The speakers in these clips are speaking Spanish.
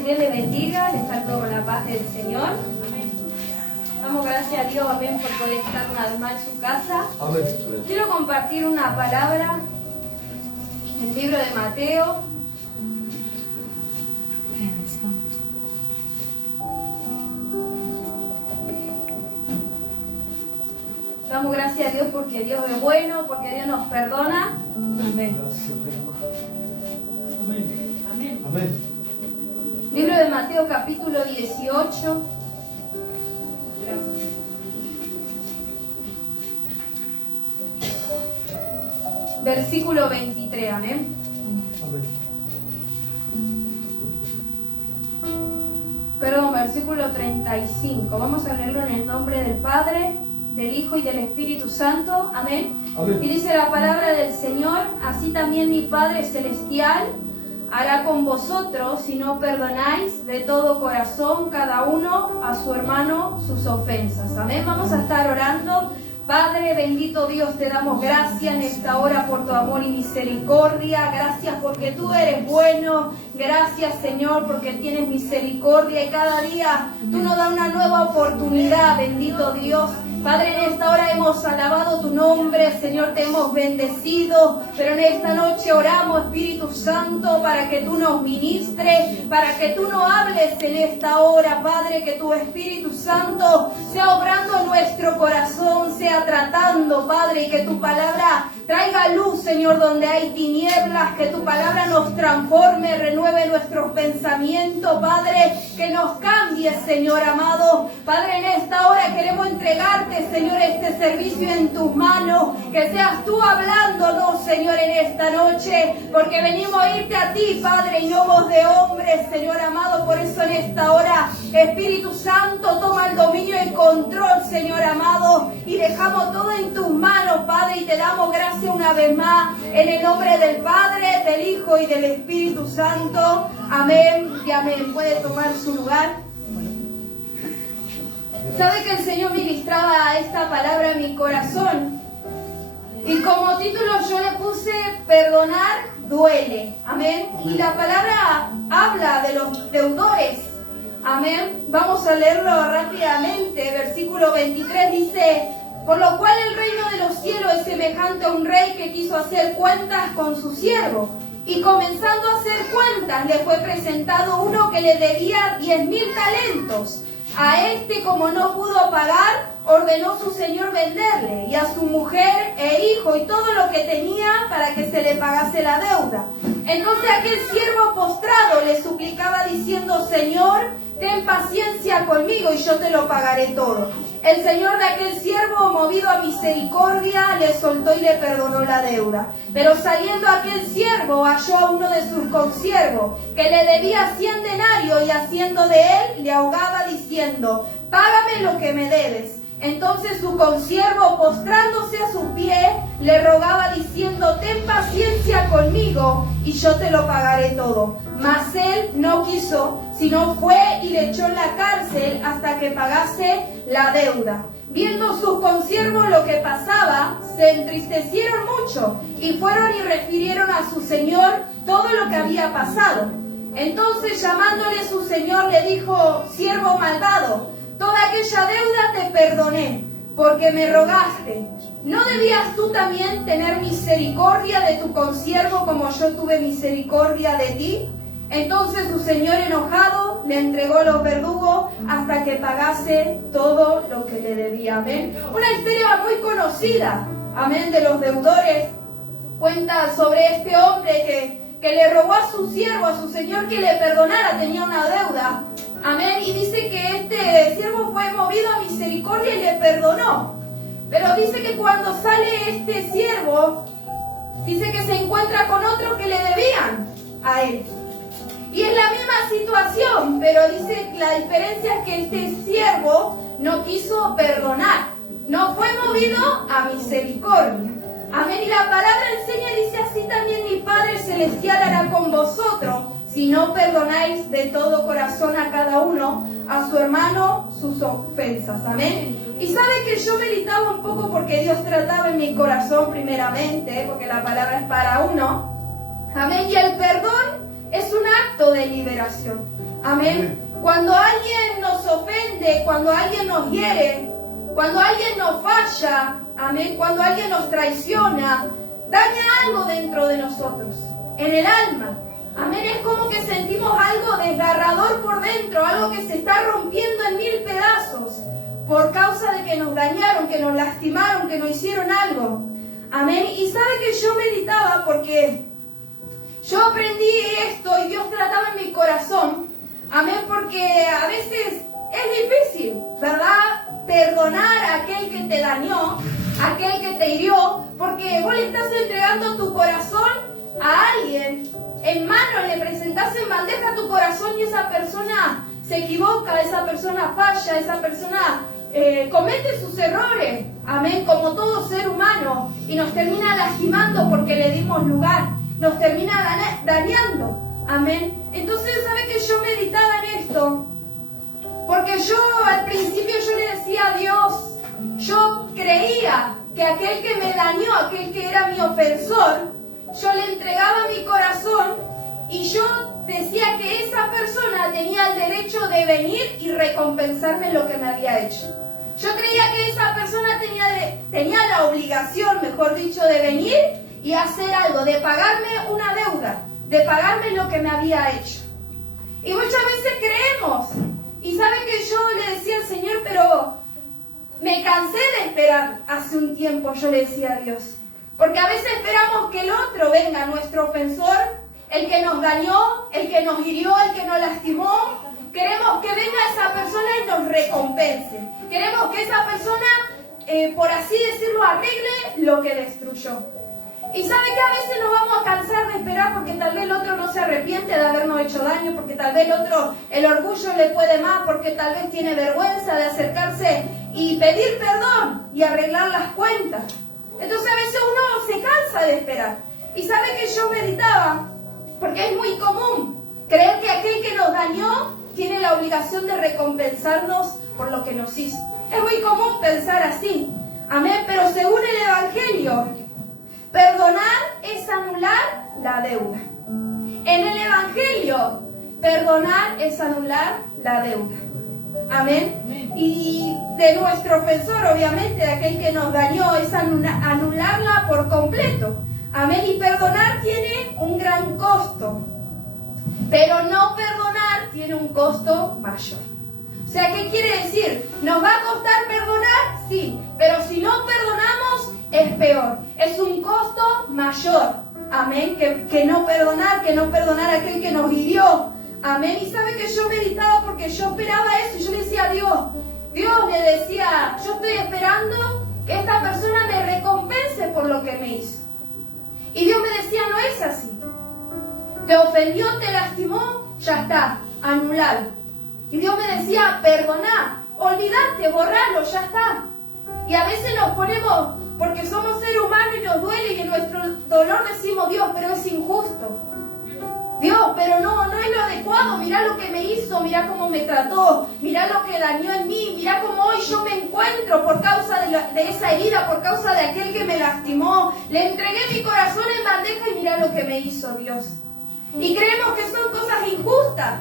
hermanos, Dios les bendiga, les salto con la paz del Señor. Amén. Damos gracias a Dios, amén, por poder estar una vez más en su casa. Amén. Quiero compartir una palabra del libro de Mateo. Damos gracias a Dios porque Dios es bueno, porque Dios nos perdona. Amén. Amén. Amén. Amén. Libro de Mateo capítulo 18. Versículo 23, amén. Amén. Perdón, versículo 35. Vamos a leerlo en el nombre del Padre, del Hijo y del Espíritu Santo. Amén. Amén. Y dice la palabra del Señor: así también mi Padre Celestial hará con vosotros si no perdonáis de todo corazón cada uno a su hermano sus ofensas. Amén. Vamos a estar orando. Padre, bendito Dios, te damos gracias en esta hora por tu amor y misericordia. Gracias porque tú eres bueno. Gracias, Señor, porque tienes misericordia y cada día tú nos das una nueva oportunidad, bendito Dios. Padre, en esta hora hemos alabado tu nombre, Señor, te hemos bendecido, pero en esta noche oramos, Espíritu Santo, para que tú nos ministres, para que tú nos hables en esta hora, Padre, que tu Espíritu Santo sea obrando en nuestro corazón, sea tratando, Padre, y que tu palabra traiga luz, Señor, donde hay tinieblas, que tu palabra nos transforme, renueve nuestros pensamientos, Padre, que nos cambie, Señor amado. Padre, en esta hora queremos entregarte, Señor, este servicio en tus manos, que seas tú hablándonos, Señor, en esta noche, porque venimos a irte a ti, Padre, y no voz de hombres, Señor amado. Por eso en esta hora, Espíritu Santo, toma el dominio y control, Señor amado, y dejamos todo en tus manos, Padre, y te damos gracias una vez más, en el nombre del Padre, del Hijo y del Espíritu Santo. Amén y amén. Puede tomar su lugar. ¿Sabe que el Señor ministraba esta palabra en mi corazón? Y como título yo le puse: perdonar duele. Amén. Y la palabra habla de los deudores. Amén. Vamos a leerlo rápidamente. Versículo 23 dice: por lo cual el reino de los cielos es semejante a un rey que quiso hacer cuentas con su siervo. Y comenzando a hacer cuentas, le fue presentado uno que le debía 10.000 talentos. A este, como no pudo pagar, ordenó su señor venderle, y a su mujer e hijo y todo lo que tenía, para que se le pagase la deuda. Entonces aquel siervo postrado le suplicaba diciendo: Señor, ten paciencia conmigo y yo te lo pagaré todo. El señor de aquel siervo, movido a misericordia, le soltó y le perdonó la deuda. Pero saliendo aquel siervo, halló a uno de sus consiervos, que le debía 100 denarios, y haciendo de él, le ahogaba diciendo: págame lo que me debes. Entonces su consiervo, postrándose a sus pies, le rogaba diciendo: ten paciencia conmigo y yo te lo pagaré todo. Mas él no quiso, sino fue y le echó en la cárcel hasta que pagase la deuda. Viendo sus consiervos lo que pasaba, se entristecieron mucho y fueron y refirieron a su señor todo lo que había pasado. Entonces, llamándole su señor, le dijo: siervo malvado, toda aquella deuda te perdoné, porque me rogaste. ¿No debías tú también tener misericordia de tu consiervo como yo tuve misericordia de ti? Entonces su señor, enojado, le entregó los verdugos hasta que pagase todo lo que le debía. Amén. Una historia muy conocida, amén, de los deudores. Cuenta sobre este hombre que le rogó a su siervo, a su señor, que le perdonara, tenía una deuda. Amén. Y dice que este siervo fue movido a misericordia y le perdonó. Pero dice que cuando sale este siervo, dice que se encuentra con otro que le debían a él. Y es la misma situación, pero dice que la diferencia es que este siervo no quiso perdonar. No fue movido a misericordia. Amén. Y la palabra enseña y dice: así también mi Padre Celestial hará con vosotros, si no perdonáis de todo corazón a cada uno, a su hermano, sus ofensas. Amén. Y sabe que yo meditaba un poco porque Dios trataba en mi corazón primeramente, porque la palabra es para uno. Amén. Y el perdón es un acto de liberación. Amén. Cuando alguien nos ofende, cuando alguien nos hiere, cuando alguien nos falla, amén, cuando alguien nos traiciona, daña algo dentro de nosotros, en el alma. Amén, es como que sentimos algo desgarrador por dentro, algo que se está rompiendo en 1000 pedazos por causa de que nos dañaron, que nos lastimaron, que nos hicieron algo. Amén, y sabe que yo meditaba porque yo aprendí esto y Dios trataba en mi corazón. Amén, porque a veces es difícil, ¿verdad? Perdonar a aquel que te dañó, a aquel que te hirió, porque vos le estás entregando tu corazón a alguien. En mano le presentás en bandeja tu corazón y esa persona se equivoca, esa persona falla, esa persona comete sus errores. Amén, como todo ser humano. Y nos termina lastimando porque le dimos lugar. Nos termina dañando. Amén. Entonces, ¿sabe que yo meditaba en esto? Porque yo al principio yo le decía a Dios, yo creía que aquel que me dañó, aquel que era mi ofensor, yo le entregaba mi corazón y yo decía que esa persona tenía el derecho de venir y recompensarme lo que me había hecho. Yo creía que esa persona tenía la obligación, mejor dicho, de venir y hacer algo, de pagarme una deuda, de pagarme lo que me había hecho. Y muchas veces creemos, y saben que yo le decía al Señor, pero me cansé de esperar hace un tiempo, yo le decía a Dios. Porque a veces esperamos que el otro venga, nuestro ofensor, el que nos dañó, el que nos hirió, el que nos lastimó. Queremos que venga esa persona y nos recompense. Queremos que esa persona, por así decirlo, arregle lo que destruyó. Y sabe que a veces nos vamos a cansar de esperar porque tal vez el otro no se arrepiente de habernos hecho daño, porque tal vez el otro, el orgullo le puede más, porque tal vez tiene vergüenza de acercarse y pedir perdón y arreglar las cuentas. Entonces a veces uno se cansa de esperar. Y sabe que yo meditaba, porque es muy común creer que aquel que nos dañó tiene la obligación de recompensarnos por lo que nos hizo. Es muy común pensar así. Amén, pero según el Evangelio, perdonar es anular la deuda. En el Evangelio, perdonar es anular la deuda. Amén. Y de nuestro ofensor, obviamente, de aquel que nos dañó, es anularla por completo. Amén. Y perdonar tiene un gran costo. Pero no perdonar tiene un costo mayor. O sea, ¿qué quiere decir? ¿Nos va a costar perdonar? Sí. Pero si no perdonamos, es peor. Es un costo mayor. Amén. Que no perdonar a aquel que nos hirió. Amén. Y sabe que yo meditaba porque yo esperaba eso. Y yo le decía a Dios le decía, yo estoy esperando que esta persona me recompense por lo que me hizo. Y Dios me decía, no es así. Te ofendió, te lastimó, ya está, anulado. Y Dios me decía, perdoná, olvidate, borralo, ya está. Y a veces nos ponemos, porque somos seres humanos y nos duele y en nuestro dolor decimos, Dios, pero es injusto. Dios, pero no es lo adecuado, mirá lo que me hizo, mirá cómo me trató, mirá lo que dañó en mí, mirá cómo hoy yo me encuentro por causa de esa herida, por causa de aquel que me lastimó. Le entregué mi corazón en bandeja y mirá lo que me hizo Dios. Y creemos que son cosas injustas,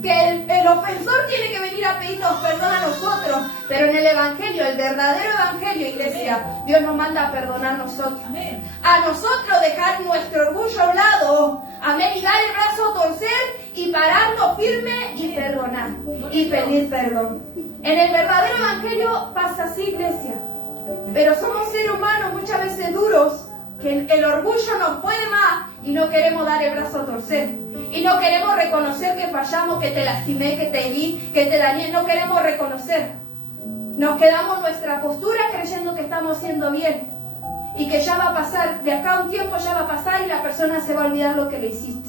que el ofensor tiene que venir a pedirnos perdón a nosotros, pero en el Evangelio, el verdadero Evangelio, iglesia, Dios nos manda a perdonar a nosotros. A nosotros dejar nuestro orgullo a un lado, amén, y dar el brazo a torcer y pararnos firme y perdonar y pedir perdón. En el verdadero Evangelio pasa así, iglesia, pero somos seres humanos muchas veces duros, que el orgullo nos puede más y no queremos dar el brazo a torcer. Y no queremos reconocer que fallamos, que te lastimé, que te herí, que te dañé. No queremos reconocer. Nos quedamos en nuestra postura creyendo que estamos haciendo bien. Y que ya va a pasar, de acá a un tiempo ya va a pasar y la persona se va a olvidar lo que le hiciste.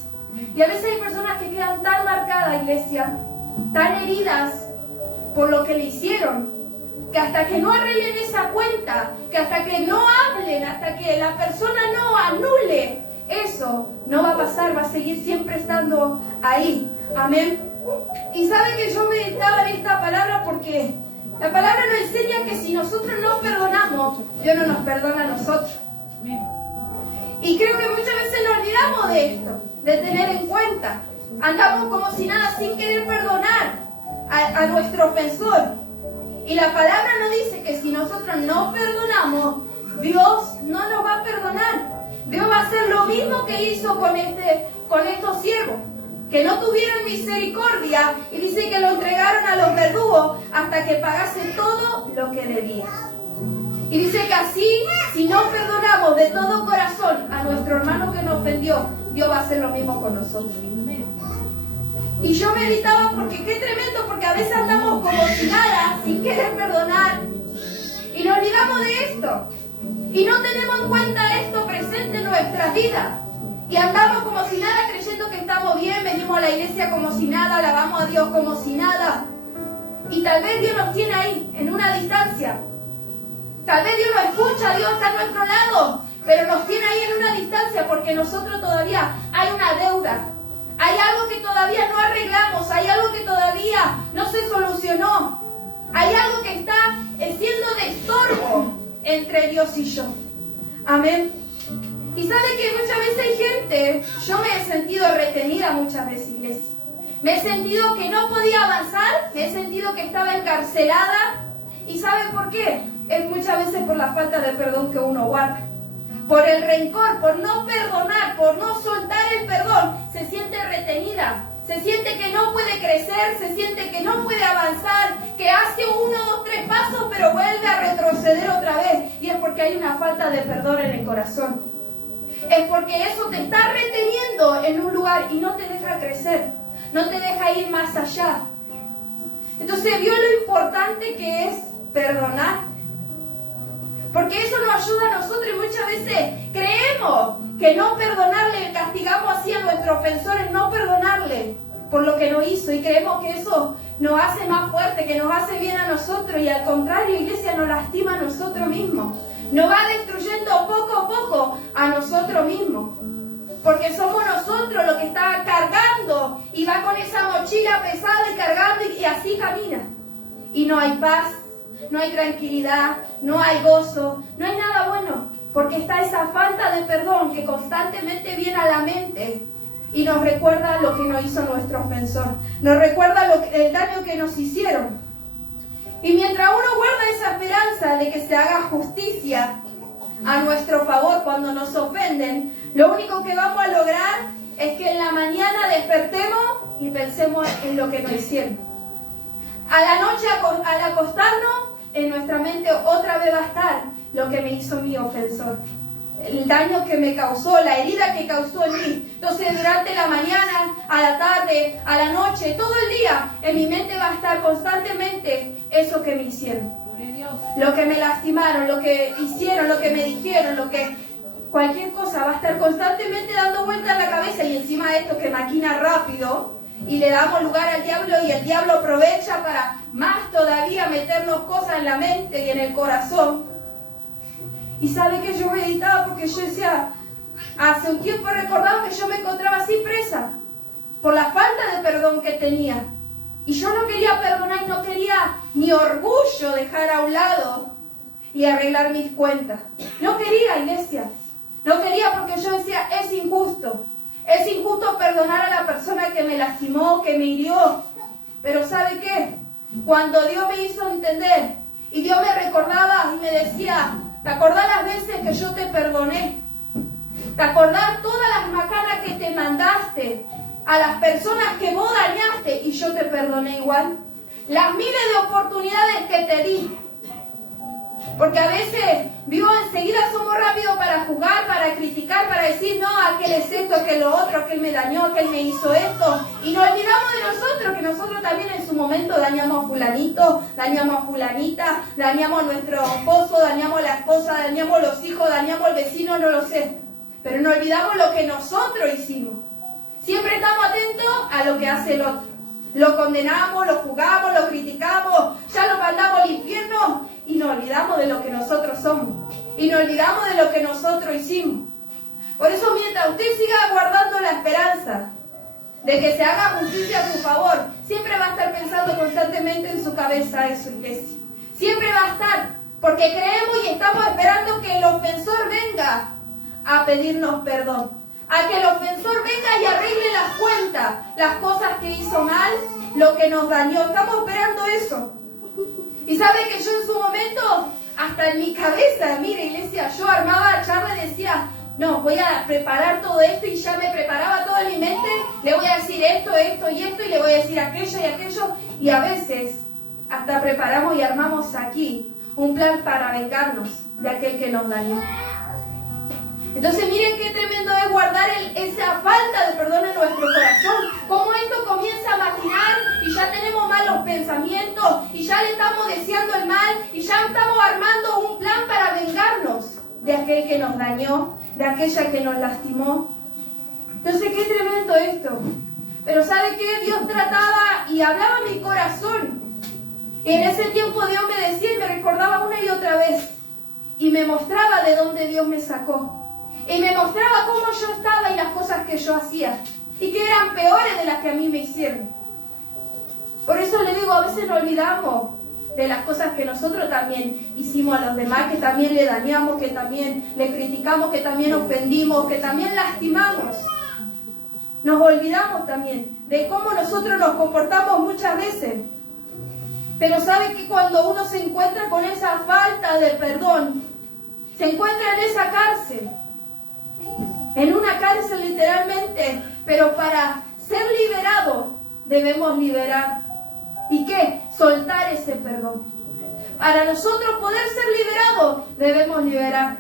Y a veces hay personas que quedan tan marcadas, iglesia, tan heridas por lo que le hicieron, que hasta que no arreglen esa cuenta, que hasta que no hablen, hasta que la persona no anule eso, no va a pasar, va a seguir siempre estando ahí. Amén. Y sabe que yo meditaba en esta palabra porque la palabra nos enseña que si nosotros no perdonamos, Dios no nos perdona a nosotros. Y creo que muchas veces nos olvidamos de esto, de tener en cuenta. andamos como si nada, sin querer perdonar a nuestro ofensor. Y la palabra nos dice que si nosotros no perdonamos, Dios no nos va a perdonar. Dios va a hacer lo mismo que hizo con estos siervos, que no tuvieron misericordia, y dice que lo entregaron a los verdugos hasta que pagase todo lo que debía. Y dice que así, si no perdonamos de todo corazón a nuestro hermano que nos ofendió, Dios va a hacer lo mismo con nosotros. Y yo meditaba porque qué tremendo, porque a veces andamos como si nada, sin querer perdonar, y nos olvidamos de esto, y no tenemos en cuenta esto presente en nuestras vidas, y andamos como si nada, creyendo que estamos bien, venimos a la iglesia como si nada, alabamos a Dios como si nada, y tal vez Dios nos tiene ahí, en una distancia. Tal vez Dios nos escucha, Dios está a nuestro lado, pero nos tiene ahí en una distancia porque nosotros todavía hay una deuda. Hay algo que todavía no arreglamos, hay algo que todavía no se solucionó. Hay algo que está siendo de estorbo entre Dios y yo. Amén. Y sabe que muchas veces hay gente, yo me he sentido retenida muchas veces, iglesia. Me he sentido que no podía avanzar, me he sentido que estaba encarcelada. ¿Y sabe por qué? Es muchas veces por la falta de perdón que uno guarda. Por el rencor, por no perdonar, por no soltar el perdón, se siente retenida, se siente que no puede crecer, se siente que no puede avanzar, que hace 1, 2, 3 pasos, pero vuelve a retroceder otra vez. Y es porque hay una falta de perdón en el corazón. Es porque eso te está reteniendo en un lugar y no te deja crecer, no te deja ir más allá. Entonces vio lo importante que es perdonar. Porque eso nos ayuda a nosotros y muchas veces creemos que no perdonarle, castigamos así a nuestro ofensor en no perdonarle por lo que nos hizo y creemos que eso nos hace más fuerte, que nos hace bien a nosotros y al contrario, iglesia, nos lastima a nosotros mismos. Nos va destruyendo poco a poco a nosotros mismos. Porque somos nosotros los que está cargando y va con esa mochila pesada y cargando y así camina. Y no hay paz. No hay tranquilidad, no hay gozo, no hay nada bueno, porque está esa falta de perdón que constantemente viene a la mente y nos recuerda lo que nos hizo nuestro ofensor, nos recuerda el daño que nos hicieron. Y mientras uno guarda esa esperanza de que se haga justicia a nuestro favor cuando nos ofenden, lo único que vamos a lograr es que en la mañana despertemos y pensemos en lo que nos hicieron. A la noche, al acostarnos, en nuestra mente otra vez va a estar lo que me hizo mi ofensor. El daño que me causó, la herida que causó en mí. Entonces, durante la mañana, a la tarde, a la noche, todo el día, en mi mente va a estar constantemente eso que me hicieron. Lo que me lastimaron, lo que hicieron, lo que me dijeron, cualquier cosa va a estar constantemente dando vueltas en la cabeza y encima de esto que maquina rápido. Y le damos lugar al diablo y el diablo aprovecha para más todavía meternos cosas en la mente y en el corazón. Y sabe que yo meditaba porque yo decía, hace un tiempo recordaba que yo me encontraba así presa por la falta de perdón que tenía. Y yo no quería perdonar y no quería mi orgullo dejar a un lado y arreglar mis cuentas. No quería, iglesia. No quería porque yo decía, es injusto. Es injusto perdonar a la persona que me lastimó, que me hirió. Pero ¿sabe qué? Cuando Dios me hizo entender y Dios me recordaba y me decía, ¿te acordás las veces que yo te perdoné? ¿Te acordás todas las macanas que te mandaste a las personas que vos dañaste y yo te perdoné igual? Las miles de oportunidades que te di. Porque a veces, enseguida somos rápidos para juzgar, para criticar, para decir, no, aquel es esto, aquel lo otro, aquel me dañó, aquel me hizo esto. Y nos olvidamos de nosotros, que nosotros también en su momento dañamos a fulanito, dañamos a fulanita, dañamos a nuestro esposo, dañamos a la esposa, dañamos a los hijos, dañamos al vecino, no lo sé. Pero no olvidamos lo que nosotros hicimos. Siempre estamos atentos a lo que hace el otro. Lo condenamos, lo juzgamos, lo criticamos, ya lo mandamos al infierno y nos olvidamos de lo que nosotros somos. Y nos olvidamos de lo que nosotros hicimos. Por eso mientras usted siga guardando la esperanza de que se haga justicia a su favor, siempre va a estar pensando constantemente en su cabeza eso, iglesia. Siempre va a estar, porque creemos y estamos esperando que el ofensor venga a pedirnos perdón. A que el ofensor venga y arregle las cuentas. olvida las cosas que hizo mal, lo que nos dañó. Estamos esperando eso. Y sabe que yo en su momento, hasta en mi cabeza, mire iglesia, yo armaba charla y decía, no, voy a preparar todo esto, y ya me preparaba todo en mi mente, le voy a decir esto, esto y esto, y le voy a decir aquello y aquello, y a veces hasta preparamos y armamos aquí un plan para vengarnos de aquel que nos dañó. Entonces miren qué tremendo es guardar esa falta de perdón en nuestro corazón. Cómo esto comienza a maquinar y ya tenemos malos pensamientos y ya le estamos deseando el mal y ya estamos armando un plan para vengarnos de aquel que nos dañó, de aquella que nos lastimó. Entonces qué tremendo esto. Pero ¿sabe qué? Dios trataba y hablaba a mi corazón. Y en ese tiempo Dios me decía y me recordaba una y otra vez. Y me mostraba de dónde Dios me sacó. Y me mostraba cómo yo estaba y las cosas que yo hacía. Y que eran peores de las que a mí me hicieron. Por eso le digo, a veces nos olvidamos de las cosas que nosotros también hicimos a los demás, que también le dañamos, que también le criticamos, que también ofendimos, que también lastimamos. Nos olvidamos también de cómo nosotros nos comportamos muchas veces. Pero sabe que cuando uno se encuentra con esa falta de perdón, se encuentra en esa cárcel. En una cárcel literalmente, pero para ser liberado debemos liberar. ¿Y qué? Soltar ese perdón. Para nosotros poder ser liberados debemos liberar.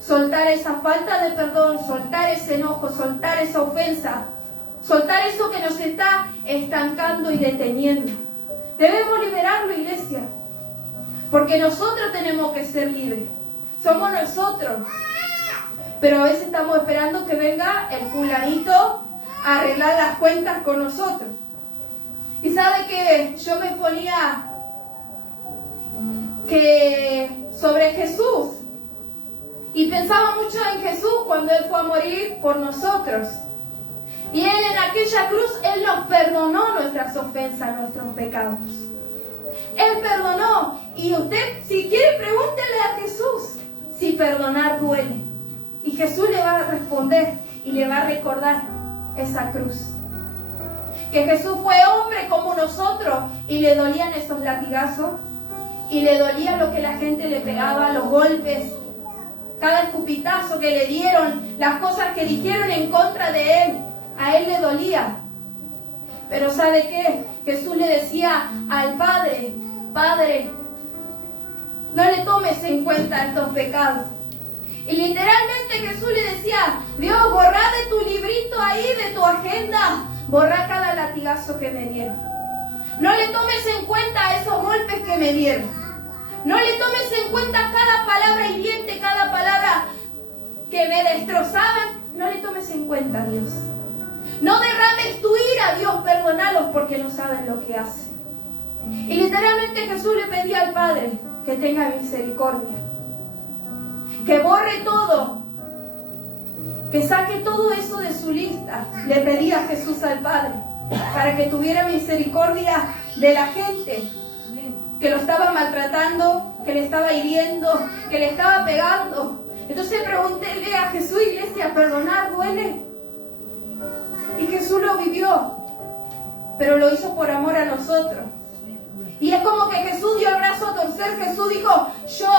Soltar esa falta de perdón, soltar ese enojo, soltar esa ofensa, soltar eso que nos está estancando y deteniendo. Debemos liberarlo, iglesia, porque nosotros tenemos que ser libres. Somos nosotros. Pero a veces estamos esperando que venga el fulanito a arreglar las cuentas con nosotros. Y sabe que yo me ponía sobre Jesús. Y pensaba mucho en Jesús cuando Él fue a morir por nosotros. Y Él en aquella cruz, Él nos perdonó nuestras ofensas, nuestros pecados. Él perdonó. Y usted, si quiere, pregúntele a Jesús si perdonar duele. Y Jesús le va a responder y le va a recordar esa cruz. Que Jesús fue hombre como nosotros y le dolían esos latigazos. Y le dolía lo que la gente le pegaba, los golpes, cada escupitazo que le dieron, las cosas que dijeron en contra de Él. A Él le dolía. Pero ¿sabe qué? Jesús le decía al Padre, Padre, no le tomes en cuenta estos pecados. Y literalmente Jesús le decía, Dios, borra de tu librito ahí, de tu agenda, borra cada latigazo que me dieron. No le tomes en cuenta esos golpes que me dieron. No le tomes en cuenta cada palabra hiriente, cada palabra que me destrozaban. No le tomes en cuenta, Dios. No derrames tu ira, Dios, perdónalos porque no saben lo que hacen. Y literalmente Jesús le pedía al Padre que tenga misericordia. Que borre todo, que saque todo eso de su lista. Le pedía a Jesús al Padre para que tuviera misericordia de la gente que lo estaba maltratando, que le estaba hiriendo, que le estaba pegando. Entonces pregúntele a Jesús, iglesia, ¿perdonar duele? Y Jesús lo vivió, pero lo hizo por amor a nosotros. Y es como que Jesús dio el brazo a torcer. Jesús dijo, yo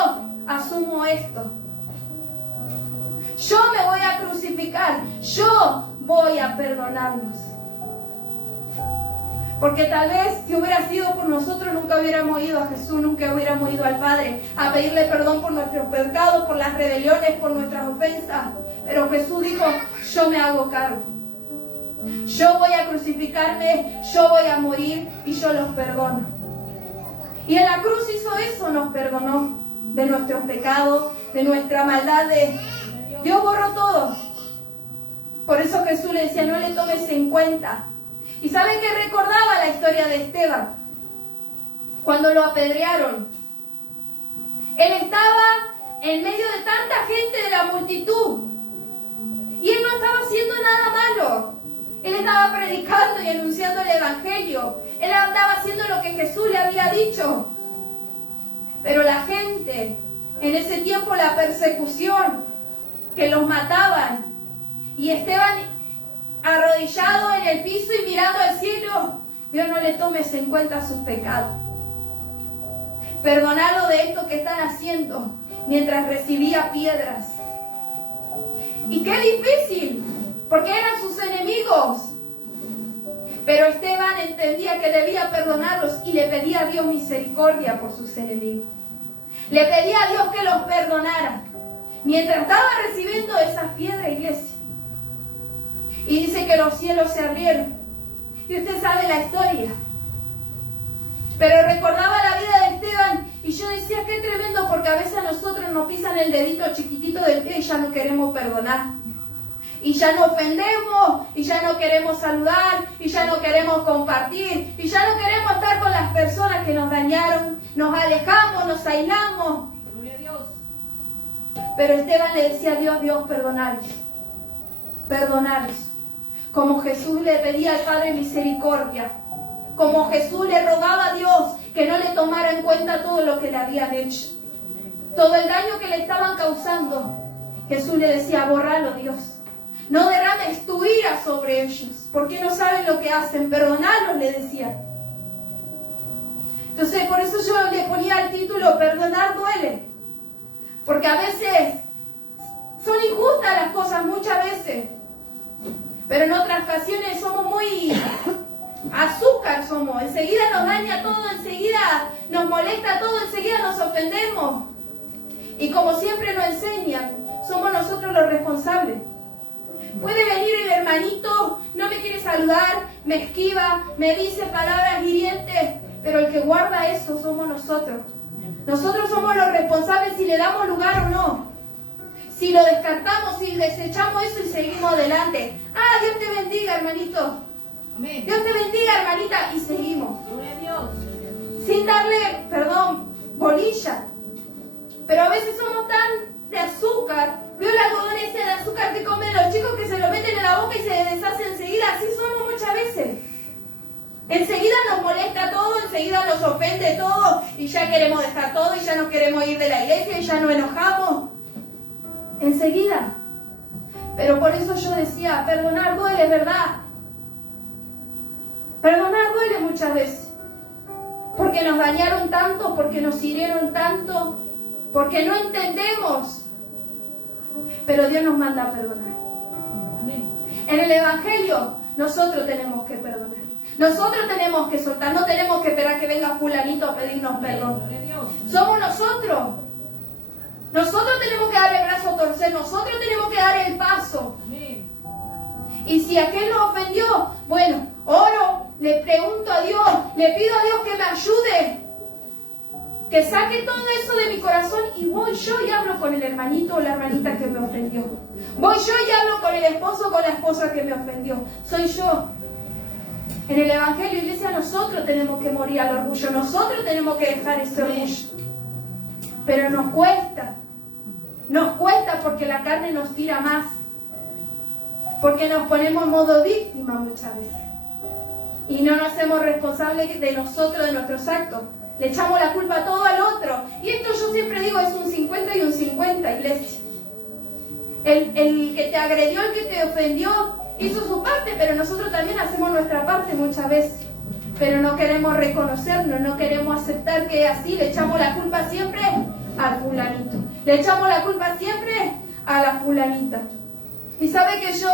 asumo esto. Yo me voy a crucificar. Yo voy a perdonarnos. Porque tal vez si hubiera sido por nosotros nunca hubiéramos ido a Jesús, nunca hubiéramos ido al Padre a pedirle perdón por nuestros pecados, por las rebeliones, por nuestras ofensas. Pero Jesús dijo, yo me hago cargo. Yo voy a crucificarme, yo voy a morir y yo los perdono. Y en la cruz hizo eso, nos perdonó de nuestros pecados, de nuestra maldad. Dios borró todo. Por eso Jesús le decía, no le tomes en cuenta. ¿Y saben qué recordaba la historia de Esteban? Cuando lo apedrearon. Él estaba en medio de tanta gente de la multitud. Y él no estaba haciendo nada malo. Él estaba predicando y anunciando el Evangelio. Él andaba haciendo lo que Jesús le había dicho. Pero la gente, en ese tiempo la persecución, que los mataban. Y Esteban arrodillado en el piso y mirando al cielo, Dios, no le tomes en cuenta sus pecados. Perdonarlo de esto que están haciendo mientras recibía piedras. Y qué difícil, porque eran sus enemigos. Pero Esteban entendía que debía perdonarlos y le pedía a Dios misericordia por sus enemigos. Le pedía a Dios que los perdonara mientras estaba recibiendo esas piedras, iglesia. Y dice que los cielos se abrieron. Y usted sabe la historia. Pero recordaba la vida de Esteban y yo decía, qué tremendo, porque a veces a nosotros nos pisan el dedito chiquitito del pie y ya no queremos perdonar. Y ya no ofendemos, y ya no queremos saludar, y ya no queremos compartir, y ya no queremos estar con las personas que nos dañaron. Nos alejamos, nos aislamos. Gloria a Dios. Pero Esteban le decía a Dios, Dios, perdonarlos. Perdonarlos. Como Jesús le pedía al Padre misericordia. Como Jesús le rogaba a Dios que no le tomara en cuenta todo lo que le habían hecho. Todo el daño que le estaban causando. Jesús le decía, borralo, Dios. No derrames tu ira sobre ellos, porque no saben lo que hacen. Perdonarlos, le decía. Entonces, por eso yo le ponía el título, perdonar duele. Porque a veces son injustas las cosas, muchas veces. Pero en otras ocasiones somos muy azúcar, somos. Enseguida nos daña todo, enseguida nos molesta todo, enseguida nos ofendemos. Y como siempre nos enseñan, somos nosotros los responsables. Puede venir el hermanito, no me quiere saludar, me esquiva, me dice palabras hirientes, pero el que guarda eso somos nosotros. Nosotros somos los responsables si le damos lugar o no. Si lo descartamos, si desechamos eso y seguimos adelante. Ah, Dios te bendiga, hermanito. Amén. Dios te bendiga, hermanita, y seguimos. Gloria a Dios. Sin darle, bolilla. Pero a veces somos tan de azúcar. Veo el algodón ese de azúcar que comen los chicos que se lo meten en la boca y se deshace enseguida. Así somos muchas veces. Enseguida nos molesta todo, enseguida nos ofende todo y ya queremos dejar todo y ya no queremos ir de la iglesia y ya nos enojamos. Enseguida. Pero por eso yo decía, perdonar duele, ¿verdad? Perdonar duele muchas veces. Porque nos dañaron tanto, porque nos hirieron tanto, porque no entendemos. Pero Dios nos manda a perdonar. Amén. En el Evangelio, nosotros tenemos que perdonar. Nosotros tenemos que soltar, no tenemos que esperar que venga fulanito a pedirnos perdón. Gloria a Dios. Somos nosotros. Nosotros tenemos que dar el brazo a torcer, nosotros tenemos que dar el paso. Amén. Y si aquel nos ofendió, bueno, oro, le pregunto a Dios, le pido a Dios que me ayude, que saque todo eso de mi corazón y voy yo y hablo con el hermanito o la hermanita que me ofendió. Voy yo y hablo con el esposo o con la esposa que me ofendió. Soy yo. En el Evangelio, iglesia, nosotros tenemos que morir al orgullo, nosotros tenemos que dejar ese orgullo. Pero nos cuesta porque la carne nos tira más. Porque nos ponemos en modo víctima muchas veces. Y no nos hacemos responsables de nosotros, de nuestros actos. Le echamos la culpa todo al otro. Y esto yo siempre digo, es un 50 y un 50, iglesia. El que te agredió, el que te ofendió, hizo su parte, pero nosotros también hacemos nuestra parte muchas veces. Pero no queremos reconocernos, no queremos aceptar que así le echamos la culpa siempre al fulanito. Le echamos la culpa siempre a la fulanita. Y sabe que yo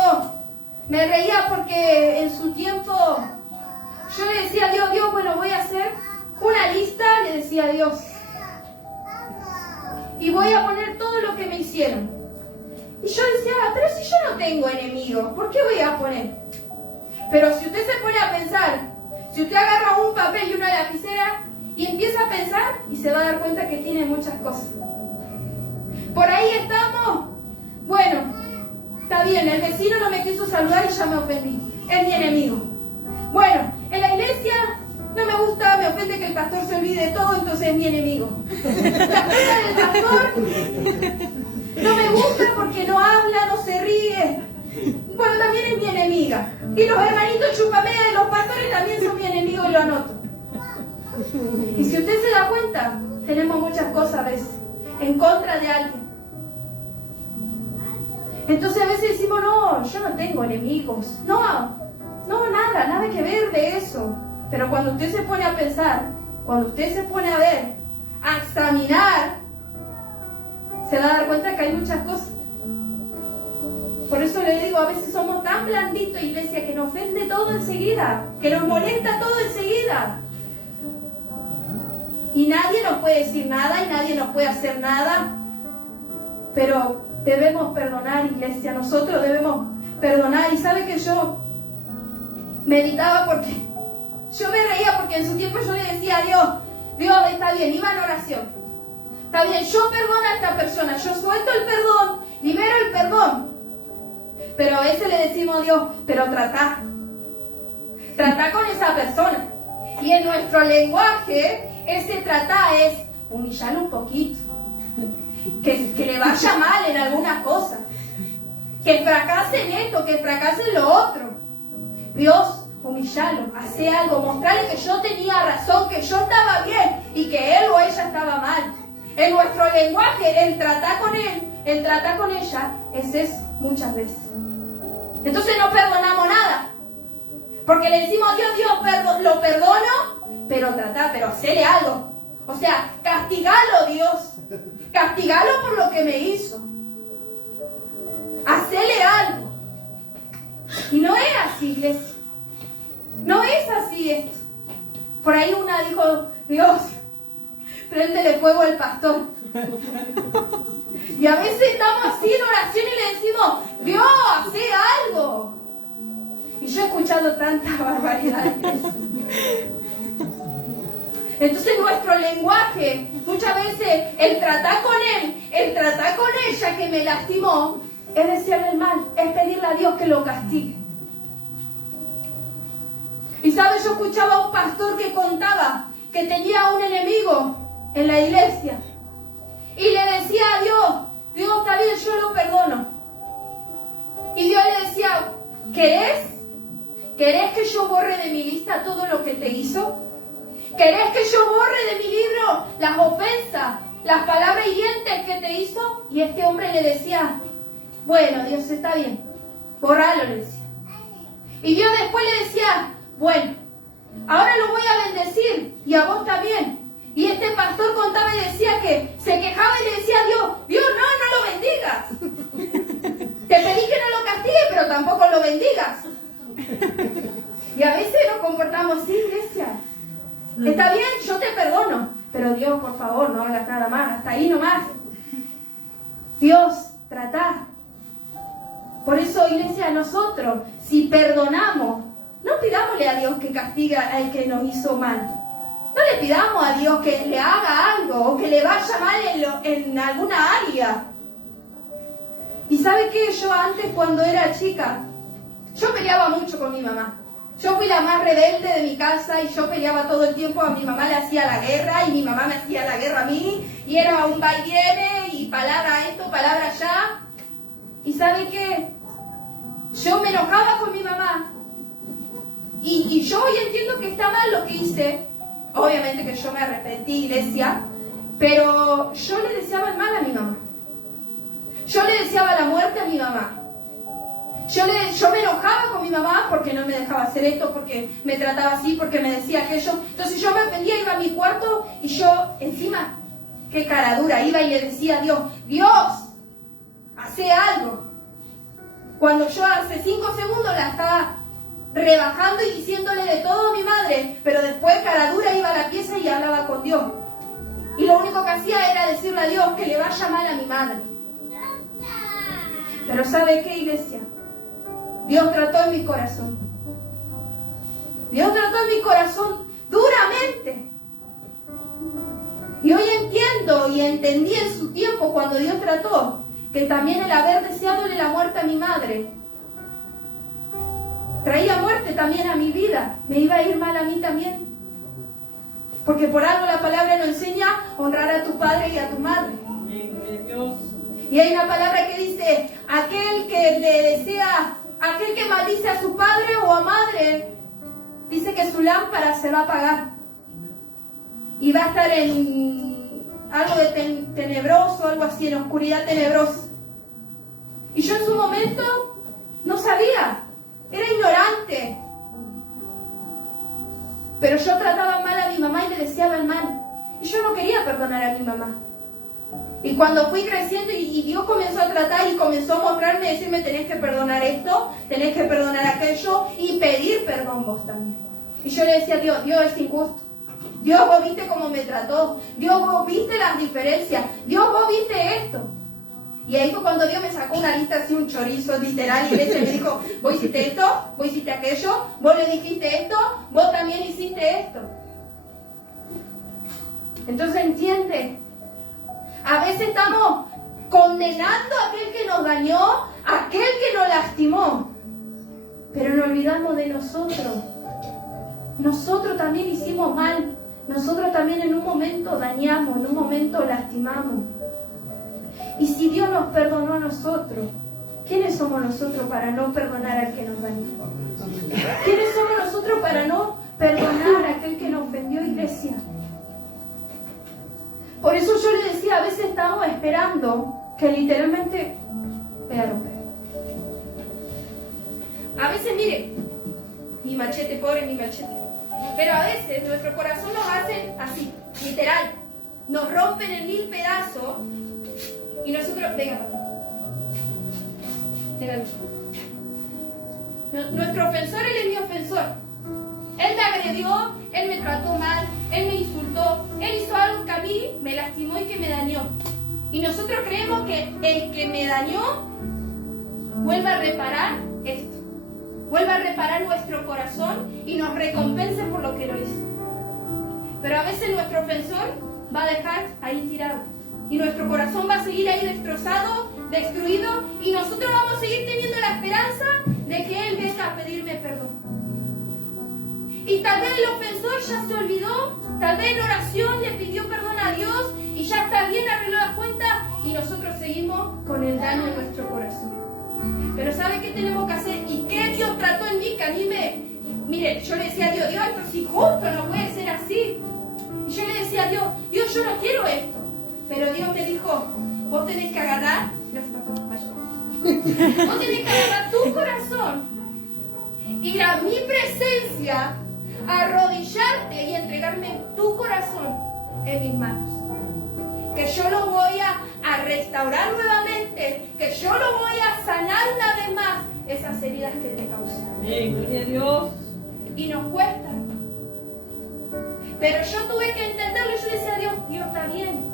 me reía porque en su tiempo yo le decía a Dios, bueno, voy a hacer una lista, le decía a Dios. Y voy a poner todo lo que me hicieron. Y yo decía, pero si yo no tengo enemigos, ¿por qué voy a poner? Pero si usted se pone a pensar, si usted agarra un papel y una lapicera y empieza a pensar y se va a dar cuenta que tiene muchas cosas. Por ahí estamos, bueno, está bien, el vecino no me quiso saludar y ya me ofendí, es mi enemigo. Bueno, en la iglesia no me gusta, me ofende que el pastor se olvide de todo, entonces es mi enemigo. La esposa del pastor no me gusta porque no habla, no se ríe. Bueno, también es mi enemiga. Y los hermanitos chupamea de los pastores también son mi enemigo y lo anoto. Y si usted se da cuenta, tenemos muchas cosas a veces en contra de alguien. Entonces a veces decimos, no, yo no tengo enemigos. No, nada que ver de eso. Pero cuando usted se pone a pensar, cuando usted se pone a ver, a examinar, se va a dar cuenta que hay muchas cosas. Por eso le digo, a veces somos tan blanditos, iglesia, que nos ofende todo enseguida, que nos molesta todo enseguida. Y nadie nos puede decir nada y nadie nos puede hacer nada. Pero debemos perdonar, iglesia, nosotros debemos perdonar. Y sabe que yo meditaba porque yo me reía porque en su tiempo yo le decía a Dios, Dios, está bien, iba en oración. Está bien, yo perdono a esta persona, yo suelto el perdón, libero el perdón. Pero a veces le decimos a Dios, pero trata con esa persona. Y en nuestro lenguaje, ese tratar es humillarlo un poquito. Que le vaya mal en algunas cosas. Que fracase en esto, que fracase en lo otro. Dios, humillarlo, hace algo, mostrarle que yo tenía razón, que yo estaba bien y que él o ella estaba mal. En nuestro lenguaje, el tratar con él, el tratar con ella, es eso muchas veces. Entonces no perdonamos nada. Porque le decimos a Dios, lo perdono, pero pero hacele algo. O sea, castigalo, Dios. Castigalo por lo que me hizo. Hacele algo. Y no es así, iglesia. No es así esto. Por ahí una dijo, Dios, préndele fuego al pastor. Y a veces estamos así en oración y le decimos, Dios, hace algo. Y yo he escuchado tanta barbaridad. Entonces nuestro lenguaje, muchas veces el tratar con él, el tratar con ella que me lastimó, es desearle el mal, es pedirle a Dios que lo castigue. Y sabes, yo escuchaba a un pastor que contaba que tenía un enemigo en la iglesia. Y le decía a Dios, Dios, está bien, yo lo perdono. Y Dios le decía, ¿querés que yo borre de mi lista todo lo que te hizo? ¿Querés que yo borre de mi libro las ofensas, las palabras hirientes que te hizo? Y este hombre le decía, bueno, Dios, está bien, borralo, le decía. Y Dios después le decía, bueno, ahora lo voy a bendecir y a vos también. Y este pastor contaba y decía que se quejaba y le decía a Dios, Dios, no lo bendigas. Te pedí que no lo castigues, pero tampoco lo bendigas. Y a veces nos comportamos así, iglesia. Está bien, yo te perdono, pero Dios, por favor, no hagas nada más, hasta ahí nomás. Dios, tratá. Por eso, iglesia, nosotros, si perdonamos, no pidámosle a Dios que castigue al que nos hizo mal. No le pidamos a Dios que le haga algo o que le vaya mal en alguna área. Y ¿sabe qué? Yo antes, cuando era chica, yo peleaba mucho con mi mamá. Yo fui la más rebelde de mi casa y yo peleaba todo el tiempo. A mi mamá le hacía la guerra y mi mamá me hacía la guerra a mí. Y era un va y viene y palabra esto, palabra allá. ¿Y sabe qué? Yo me enojaba con mi mamá. Y yo hoy entiendo que está mal lo que hice. Obviamente que yo me arrepentí, iglesia. Pero yo le deseaba el mal a mi mamá. Yo le deseaba la muerte a mi mamá. Yo me enojaba con mi mamá porque no me dejaba hacer esto, porque me trataba así, porque me decía aquello. Entonces yo me ofendía, iba a mi cuarto y yo, encima, qué cara dura, iba y le decía a Dios, Dios, hace algo. Cuando yo hace 5 segundos la estaba rebajando y diciéndole de todo a mi madre, pero después cara dura iba a la pieza y hablaba con Dios. Y lo único que hacía era decirle a Dios que le vaya mal a mi madre. Pero ¿sabe qué, iglesia? Dios trató en mi corazón. Dios trató en mi corazón duramente. Y hoy entiendo y entendí en su tiempo cuando Dios trató que también el haber deseadole la muerte a mi madre traía muerte también a mi vida. Me iba a ir mal a mí también. Porque por algo la palabra nos enseña a honrar a tu padre y a tu madre. Y hay una palabra que dice, aquel que maldice a su padre o a madre, dice que su lámpara se va a apagar. Y va a estar en algo de tenebroso, algo así, en oscuridad tenebrosa. Y yo en su momento no sabía, era ignorante. Pero yo trataba mal a mi mamá y le deseaba el mal. Y yo no quería perdonar a mi mamá. Y cuando fui creciendo y Dios comenzó a tratar y comenzó a mostrarme, decirme, tenés que perdonar esto, tenés que perdonar aquello y pedir perdón vos también. Y yo le decía a Dios, Dios es injusto. Dios, vos viste cómo me trató. Dios, vos viste las diferencias. Dios, vos viste esto. Y ahí fue cuando Dios me sacó una lista así, un chorizo literal, y me dijo, vos hiciste esto, vos hiciste aquello, vos le dijiste esto, vos también hiciste esto. Entonces entiende, a veces estamos condenando a aquel que nos dañó, a aquel que nos lastimó, pero nos olvidamos de nosotros. Nosotros también hicimos mal, nosotros también en un momento dañamos, en un momento lastimamos. Y si Dios nos perdonó a nosotros, ¿quiénes somos nosotros para no perdonar al que nos dañó? ¿Quiénes somos nosotros para no perdonar a aquel que nos ofendió, iglesia? Por eso yo le decía, a veces estamos esperando que literalmente me va a romper. A veces, mire, mi machete, pobre mi machete. Pero a veces nuestro corazón nos hace así, literal. Nos rompen en 1000 pedazos y nosotros, venga, nuestro ofensor, él es mi ofensor. Él me agredió, él me trató mal, él me insultó, él hizo algo que a mí me lastimó y que me dañó. Y nosotros creemos que el que me dañó vuelva a reparar esto, vuelva a reparar nuestro corazón y nos recompense por lo que lo hizo. Pero a veces nuestro ofensor va a dejar ahí tirado y nuestro corazón va a seguir ahí destrozado, destruido, y nosotros vamos a seguir teniendo la esperanza de que Él venga a pedirme perdón. Y tal vez el ofensor ya se olvidó, tal vez en oración le pidió perdón a Dios y ya está bien, arregló la cuenta, y nosotros seguimos con el daño en nuestro corazón. Pero ¿sabe qué tenemos que hacer? ¿Y qué Dios trató en mí? Que a mí mire, yo le decía a Dios, Dios, esto es injusto, no puede ser así. Y yo le decía a Dios, Dios, yo no quiero esto. Pero Dios me dijo, vos tenés que agarrar, vos tenés que agarrar tu corazón, ir a mi presencia, arrodillarte y entregarme tu corazón en mis manos. Que yo lo voy a restaurar nuevamente, que yo lo voy a sanar una vez más esas heridas que te causé. Gloria a Dios. Y nos cuesta. Pero yo tuve que entenderlo y yo le decía a Dios, Dios, está bien,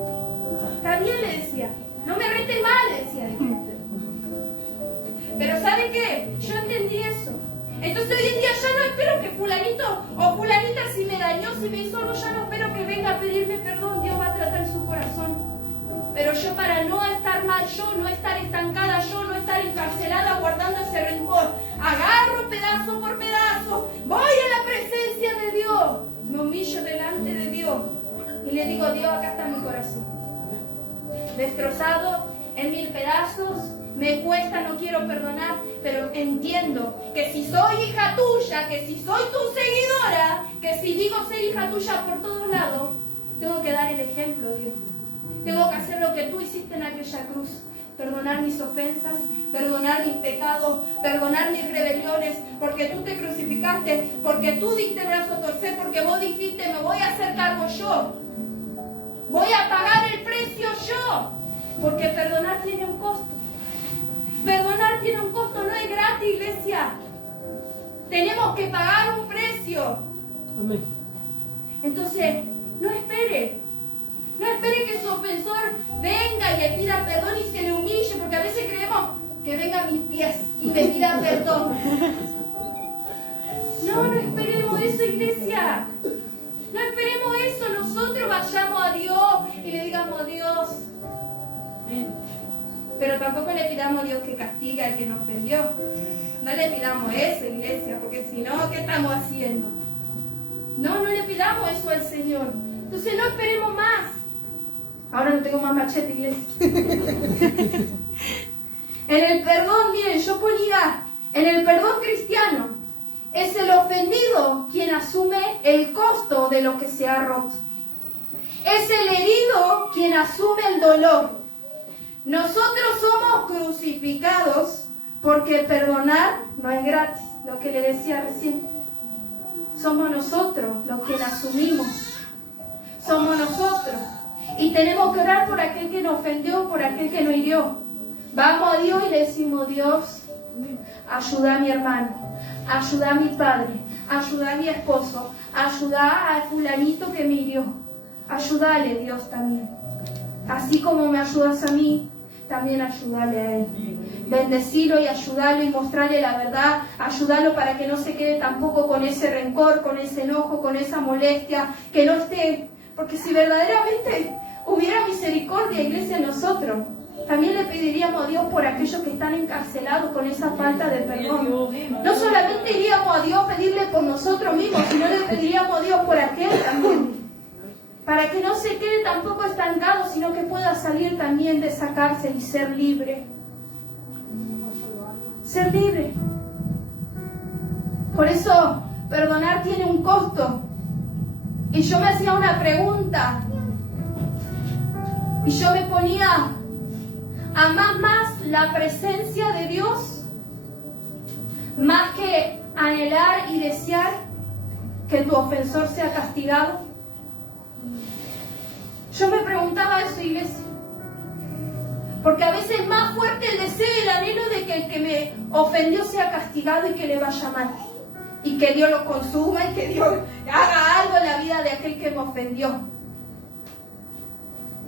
le decía, no me rete mal, le decía Dios. Pero ¿sabe qué? Yo entendí eso. Entonces hoy en día ya no espero que fulanito o fulanita, si me dañó, si me hizo algo, ya no espero que venga a pedirme perdón. Dios va a tratar su corazón. Pero yo, para no estar mal, yo no estar estancada, yo no estar encarcelada guardando ese rencor, agarro pedazo por pedazo, voy a la presencia de Dios, me humillo delante de Dios y le digo, Dios, acá está mi corazón, destrozado en 1000 pedazos. Me cuesta, no quiero perdonar, pero entiendo que si soy hija tuya, que si soy tu seguidora, que si digo ser hija tuya por todos lados, tengo que dar el ejemplo, Dios. Tengo que hacer lo que tú hiciste en aquella cruz. Perdonar mis ofensas, perdonar mis pecados, perdonar mis rebeliones, porque tú te crucificaste, porque tú diste el brazo a torcer, porque vos dijiste, me voy a hacer cargo yo. Voy a pagar el precio yo, porque perdonar tiene un costo. Perdonar tiene un costo, no es gratis, iglesia. Tenemos que pagar un precio. Amén. Entonces, no espere. No espere que su ofensor venga y le pida perdón y se le humille, porque a veces creemos que venga a mis pies y me pida perdón. No esperemos eso, iglesia. No esperemos eso. Nosotros vayamos a Dios y le digamos, Dios. Pero tampoco le pidamos a Dios que castigue al que nos ofendió. No le pidamos eso, iglesia, porque si no, ¿qué estamos haciendo? No le pidamos eso al Señor. Entonces no esperemos más. Ahora no tengo más machete, iglesia. En el perdón, miren, yo ponía, en el perdón cristiano, es el ofendido quien asume el costo de lo que se ha roto. Es el herido quien asume el dolor. nosotros somos crucificados porque perdonar no es gratis, lo que le decía recién. Somos nosotros los que la asumimos. Somos nosotros. Y tenemos que orar por aquel que nos ofendió, por aquel que nos hirió. Vamos a Dios y le decimos: Dios, ayuda a mi hermano, ayuda a mi padre, ayuda a mi esposo, ayuda a fulanito que me hirió. Ayúdale, Dios, también. Así como me ayudas a mí, también ayúdale a él. Bendecirlo y ayudarlo y mostrarle la verdad. Ayudarlo para que no se quede tampoco con ese rencor, con ese enojo, con esa molestia. Que no esté. Porque si verdaderamente hubiera misericordia, iglesia, en nosotros, también le pediríamos a Dios por aquellos que están encarcelados con esa falta de perdón. No solamente iríamos a Dios a pedirle por nosotros mismos, sino le pediríamos a Dios por aquel también. Para que no se quede tampoco estancado, sino que pueda salir también de esa cárcel y ser libre. Ser libre. Por eso, perdonar tiene un costo. Y yo me hacía una pregunta. Y yo me ponía: ¿amás más la presencia de Dios más que anhelar y desear que tu ofensor sea castigado? Yo me preguntaba eso, iglesia. Porque a veces es más fuerte el deseo y el anhelo de que el que me ofendió sea castigado y que le vaya mal. Y que Dios lo consuma y que Dios haga algo en la vida de aquel que me ofendió.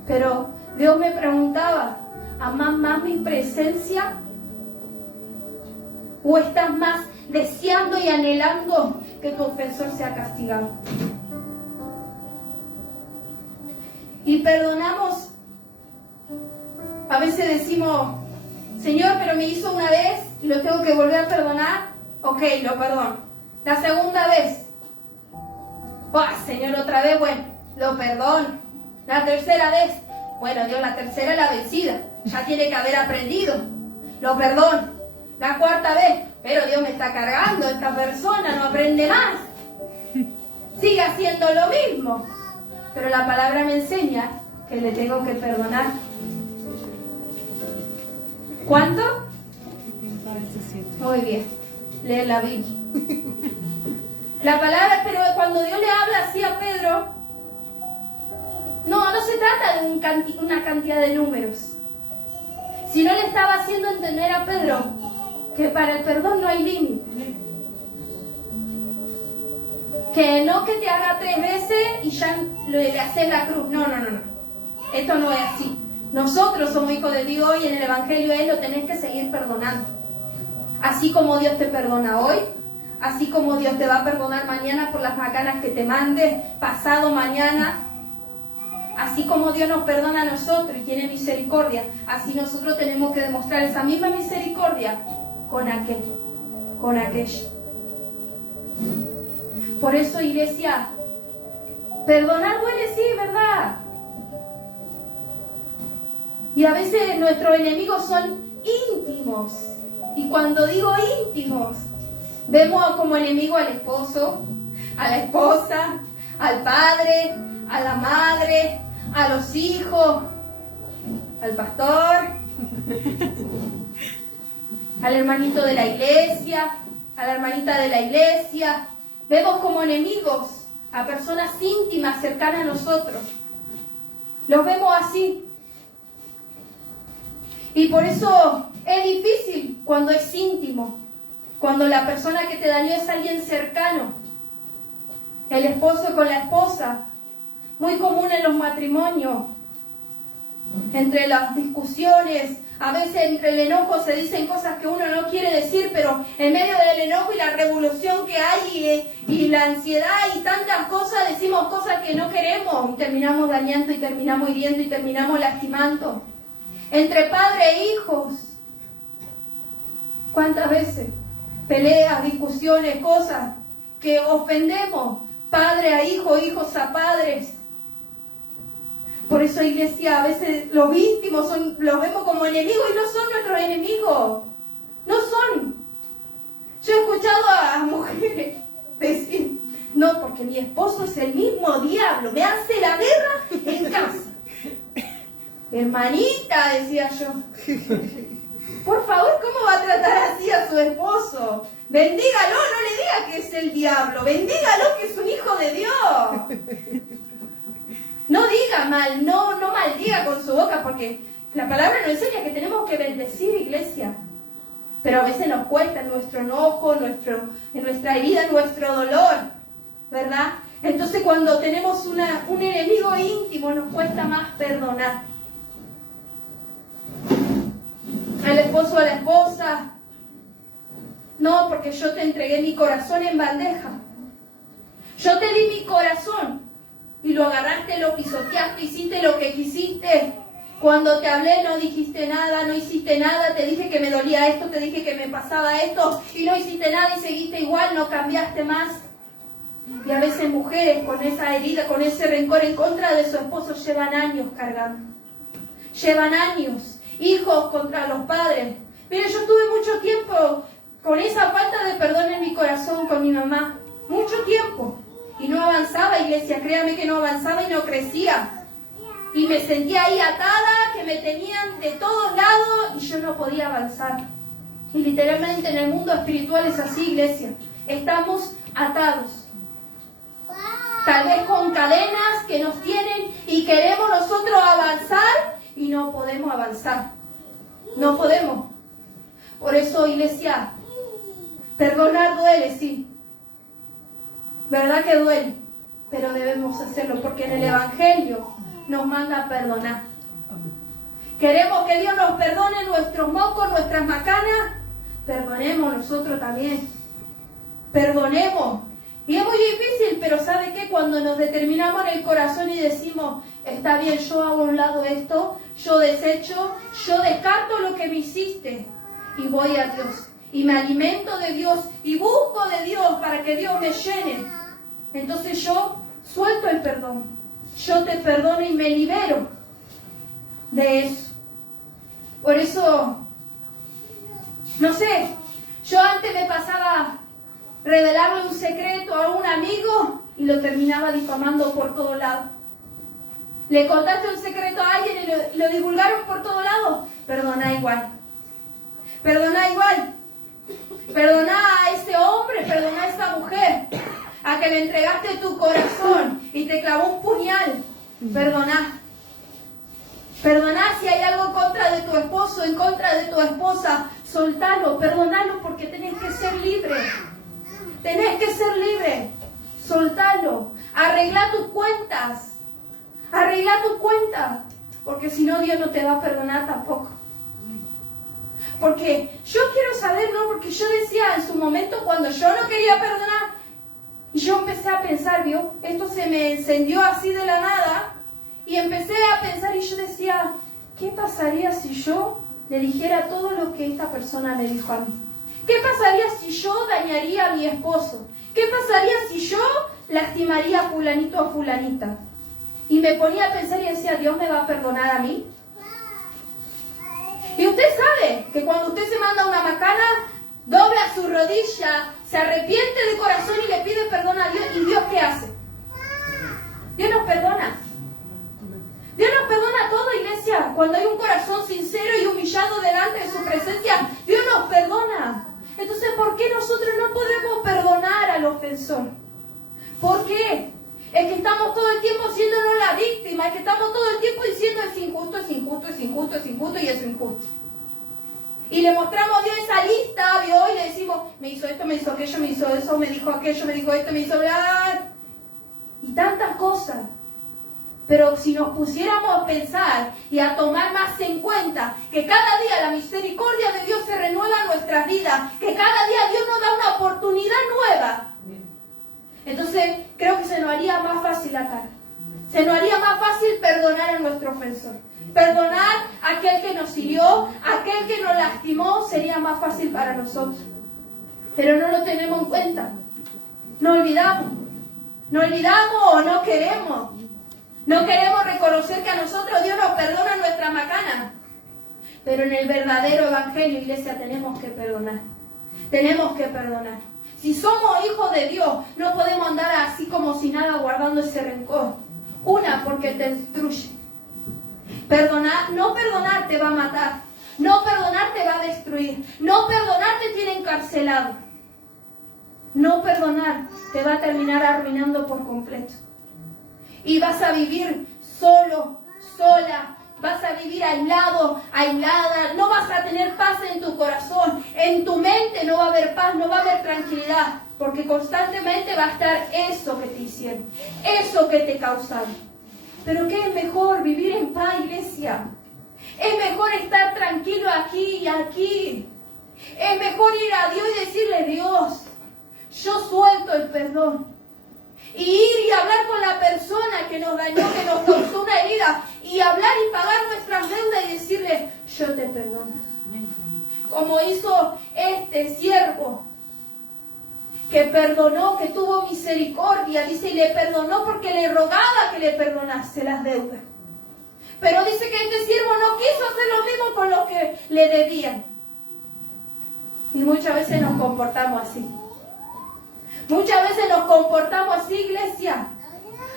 Pero Dios me preguntaba: ¿amás más mi presencia? ¿O estás más deseando y anhelando que tu ofensor sea castigado? Y perdonamos. A veces decimos: Señor, pero me hizo una vez y lo tengo que volver a perdonar. Ok, lo perdono. La segunda vez: Señor, otra vez, bueno, lo perdono. La tercera vez: bueno, Dios, la tercera es la vencida. Ya tiene que haber aprendido. Lo perdono. La cuarta vez: pero Dios me está cargando, esta persona no aprende más. Sigue haciendo lo mismo. Pero la palabra me enseña que le tengo que perdonar. ¿Cuánto? Muy bien. Leer la Biblia. La palabra, pero cuando Dios le habla así a Pedro, no se trata de una cantidad de números. Sino le estaba haciendo entender a Pedro que para el perdón no hay límite. Que no que te haga 3 veces y ya le haces la cruz. No. Esto no es así. Nosotros somos hijos de Dios y en el Evangelio Él lo tenés que seguir perdonando. Así como Dios te perdona hoy, así como Dios te va a perdonar mañana por las macanas que te mande, pasado mañana, así como Dios nos perdona a nosotros y tiene misericordia, así nosotros tenemos que demostrar esa misma misericordia con aquello. Por eso, iglesia, perdonar duele, sí, ¿verdad? Y a veces nuestros enemigos son íntimos. Y cuando digo íntimos, vemos como enemigo al esposo, a la esposa, al padre, a la madre, a los hijos, al pastor, al hermanito de la iglesia, a la hermanita de la iglesia. Vemos como enemigos a personas íntimas cercanas a nosotros. Los vemos así. Y por eso es difícil cuando es íntimo, cuando la persona que te dañó es alguien cercano. El esposo con la esposa, muy común en los matrimonios, entre las discusiones, a veces entre el enojo se dicen cosas que uno no quiere decir, pero en medio del enojo y la revolución que hay y la ansiedad y tantas cosas, decimos cosas que no queremos y terminamos dañando y terminamos hiriendo y terminamos lastimando. Entre padre e hijos, ¿cuántas veces? Peleas, discusiones, cosas que ofendemos, padre a hijo, hijos a padres. Por eso, iglesia, a veces los íntimos los vemos como enemigos y no son nuestros enemigos. No son. Yo he escuchado a mujeres decir: no, porque mi esposo es el mismo diablo, me hace la guerra en casa. Hermanita, decía yo. Por favor, ¿cómo va a tratar así a su esposo? Bendígalo, no le diga que es el diablo. Bendígalo que es un hijo de Dios. No diga mal, no maldiga con su boca, porque la palabra nos enseña que tenemos que bendecir, iglesia. Pero a veces nos cuesta en nuestro enojo, en nuestra herida, en nuestro dolor, ¿verdad? Entonces cuando tenemos un enemigo íntimo nos cuesta más perdonar. Al esposo o a la esposa. No, porque yo te entregué mi corazón en bandeja. Yo te di mi corazón y lo agarraste, lo pisoteaste, hiciste lo que quisiste. Cuando te hablé no dijiste nada, no hiciste nada, te dije que me dolía esto, te dije que me pasaba esto y no hiciste nada y seguiste igual, no cambiaste más. Y a veces mujeres con esa herida, con ese rencor en contra de su esposo llevan años cargando. Llevan años, hijos contra los padres. Mire, yo tuve mucho tiempo con esa falta de perdón en mi corazón con mi mamá. Mucho tiempo. Y no avanzaba, iglesia, créame que no avanzaba y no crecía. Y me sentía ahí atada, que me tenían de todos lados y yo no podía avanzar. Y literalmente en el mundo espiritual es así, iglesia. Estamos atados. Tal vez con cadenas que nos tienen y queremos nosotros avanzar y no podemos avanzar. No podemos. Por eso, iglesia, perdonar duele, sí. ¿Verdad que duele? Pero debemos hacerlo porque en el Evangelio nos manda a perdonar. Queremos que Dios nos perdone nuestros mocos, nuestras macanas. Perdonemos nosotros también. Perdonemos. Y es muy difícil, pero ¿sabe qué? Cuando nos determinamos en el corazón y decimos, está bien, yo hago a un lado esto, yo desecho, yo descarto lo que me hiciste y voy a Dios. Y me alimento de Dios y busco de Dios para que Dios me llene. Entonces yo suelto el perdón. Yo te perdono y me libero de eso. Por eso, no sé, yo antes me pasaba revelarle un secreto a un amigo y lo terminaba difamando por todos lados. Le contaste un secreto a alguien y lo divulgaron por todos lados. Perdona igual. Perdona igual. Perdona a ese hombre, perdona a esa mujer. A que le entregaste tu corazón y te clavó un puñal. Perdoná. Perdoná si hay algo en contra de tu esposo, en contra de tu esposa. Soltalo, perdonalo porque tenés que ser libre. Tenés que ser libre. Soltalo. Arregla tus cuentas. Arregla tus cuentas. Porque si no, Dios no te va a perdonar tampoco. Porque yo quiero saber, ¿no? Porque yo decía en su momento cuando yo no quería perdonar, y yo empecé a pensar, ¿vio? Esto se me encendió así de la nada. Y empecé a pensar y yo decía, ¿qué pasaría si yo le dijera todo lo que esta persona me dijo a mí? ¿Qué pasaría si yo dañaría a mi esposo? ¿Qué pasaría si yo lastimaría a fulanito o fulanita? Y me ponía a pensar y decía, ¿Dios me va a perdonar a mí? Y usted sabe que cuando usted se manda una macana, dobla su rodilla, se arrepiente de corazón y le pide perdón a Dios. ¿Y Dios qué hace? Dios nos perdona. Dios nos perdona todo, iglesia. Cuando hay un corazón sincero y humillado delante de su presencia, Dios nos perdona. Entonces, ¿por qué nosotros no podemos perdonar al ofensor? ¿Por qué? Es que estamos todo el tiempo siéndonos la víctima, es que estamos todo el tiempo diciendo es injusto, es injusto, es injusto, es injusto y es injusto. Y le mostramos a Dios esa lista, ¿vio? Y le decimos, me hizo esto, me hizo aquello, me hizo eso, me dijo aquello, me dijo esto, me hizo bla. Y tantas cosas. Pero si nos pusiéramos a pensar y a tomar más en cuenta que cada día la misericordia de Dios se renueva en nuestras vidas, que cada día Dios nos da una oportunidad nueva, entonces creo que se nos haría más fácil acá. Se nos haría más fácil perdonar a nuestro ofensor. Perdonar a aquel que nos hirió, aquel que nos lastimó, sería más fácil para nosotros. Pero no lo tenemos en cuenta. No olvidamos. No olvidamos o no queremos. No queremos reconocer que a nosotros Dios nos perdona nuestra macana. Pero en el verdadero evangelio, iglesia, tenemos que perdonar. Tenemos que perdonar. Si somos hijos de Dios, no podemos andar así como si nada guardando ese rencor. Una, porque te destruye. No perdonar te va a matar. No perdonar te va a destruir. No perdonar te tiene encarcelado. No perdonar te va a terminar arruinando por completo. Y vas a vivir solo, sola. Vas a vivir aislado, aislada. No vas a tener paz en tu corazón. En tu mente no va a haber paz, no va a haber tranquilidad. Porque constantemente va a estar eso que te hicieron. Eso que te causaron. Pero ¿qué es mejor? Vivir en paz, iglesia. Es mejor estar tranquilo aquí y aquí. Es mejor ir a Dios y decirle: Dios, yo suelto el perdón. Y ir y hablar con la persona que nos dañó, que nos causó una herida, y hablar y pagar nuestras deudas y decirle: yo te perdono. Como hizo este siervo, que perdonó, que tuvo misericordia, dice, y le perdonó porque le rogaba que le perdonase las deudas. Pero dice que este siervo no quiso hacer lo mismo con los que le debían. Y muchas veces nos comportamos así. Muchas veces nos comportamos así, iglesia.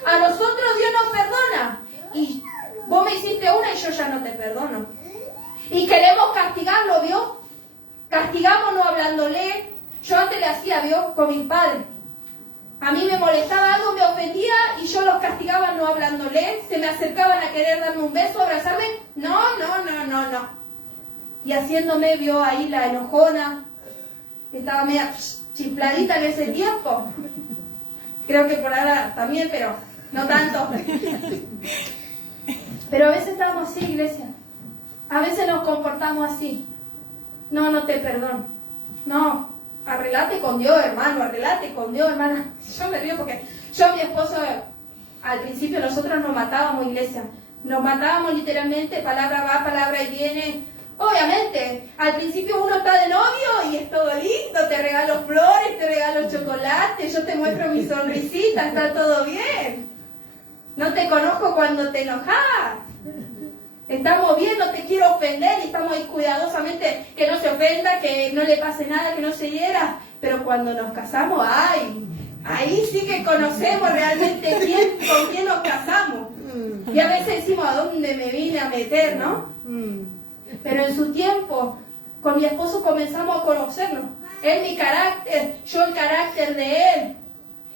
A nosotros Dios nos perdona. Y vos me hiciste una y yo ya no te perdono. Y queremos castigarlo, ¿vio? Castigamos no hablándole. Yo antes le hacía, ¿vio? Con mis padres. A mí me molestaba algo, me ofendía y yo los castigaba no hablándole. Se me acercaban a querer darme un beso, abrazarme. No. Y haciéndome, vio ahí la enojona. Estaba media chifladita en ese tiempo. Creo que por ahora también, pero no tanto. Pero a veces estamos así, iglesia. A veces nos comportamos así. No te perdono. No, arreglate con Dios, hermano, arreglate con Dios, hermana. Yo me río porque yo, mi esposo, al principio nosotros nos matábamos, iglesia. Nos matábamos literalmente, palabra va, palabra y viene. Obviamente, al principio uno está de novio y es todo lindo, te regalo flores, te regalo chocolate, yo te muestro mi sonrisita, está todo bien. No te conozco cuando te enojas. Estamos bien, no te quiero ofender y estamos ahí cuidadosamente que no se ofenda, que no le pase nada, que no se hiera. Pero cuando nos casamos, ¡ay! Ahí sí que conocemos realmente con quién nos casamos. Y a veces decimos: ¿a dónde me vine a meter, no? Pero en su tiempo, con mi esposo comenzamos a conocernos. Él mi carácter, yo el carácter de él.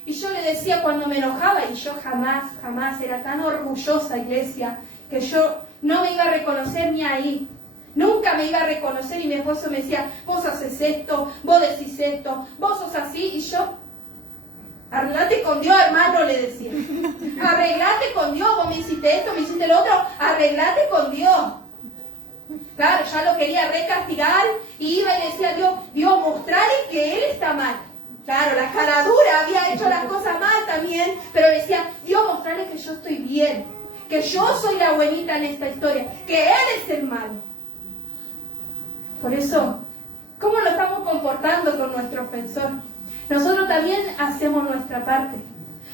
Y yo le decía cuando me enojaba, y yo jamás era tan orgullosa, iglesia, que yo no me iba a reconocer ni ahí. Nunca me iba a reconocer y mi esposo me decía: vos haces esto, vos decís esto, vos sos así. Y yo: arreglate con Dios, hermano, le decía. Arreglate con Dios, vos me hiciste esto, me hiciste lo otro, arreglate con Dios. Claro, ya lo quería recastigar y iba y le decía a Dios, mostrale que él está mal. Claro, la cara dura, había hecho las cosas mal también, pero decía: Dios, mostrale que yo estoy bien, que yo soy la buenita en esta historia, que él es el malo. Por eso, ¿cómo lo estamos comportando con nuestro ofensor? Nosotros también hacemos nuestra parte.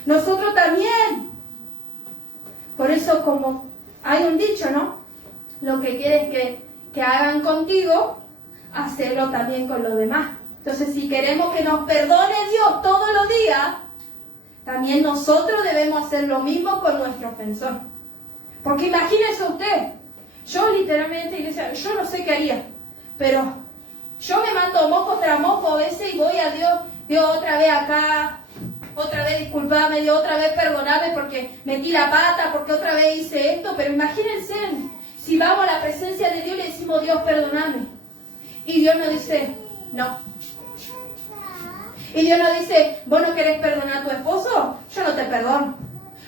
Nosotros también. Por eso, como hay un dicho, ¿no? Lo que quieres que hagan contigo, hacelo también con los demás. Entonces, si queremos que nos perdone Dios todos los días, también nosotros debemos hacer lo mismo con nuestro ofensor. Porque imagínese usted, yo literalmente, iglesia, yo no sé qué haría, pero yo me mando moco tras moco a veces y voy a Dios otra vez acá, otra vez disculpame, Dios otra vez perdoname porque metí la pata, porque otra vez hice esto. Pero imagínense, si vamos a la presencia de Dios y le decimos: Dios, perdoname, y Dios nos dice: no. Y Dios nos dice: ¿vos no querés perdonar a tu esposo? Yo no te perdono.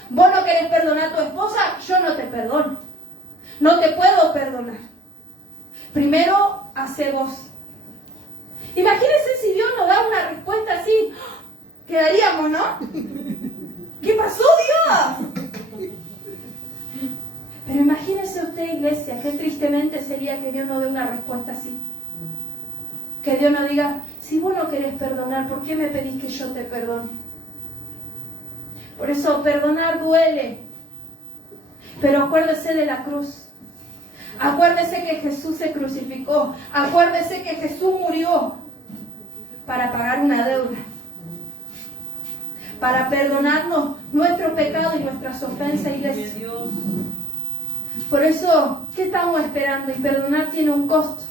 ¿Vos no querés perdonar a tu esposa? Yo no te perdono. No te puedo perdonar. Primero, hace vos. Imagínense si Dios nos da una respuesta así. Quedaríamos, ¿no? ¿Qué pasó, Dios? Pero imagínese usted, iglesia, qué tristemente sería que Dios nos dé una respuesta así. Que Dios nos diga: si vos no querés perdonar, ¿por qué me pedís que yo te perdone? Por eso, perdonar duele. Pero acuérdese de la cruz. Acuérdese que Jesús se crucificó. Acuérdese que Jesús murió para pagar una deuda. Para perdonarnos nuestros pecados y nuestras ofensas, iglesia. Por eso, ¿qué estamos esperando? Y perdonar tiene un costo.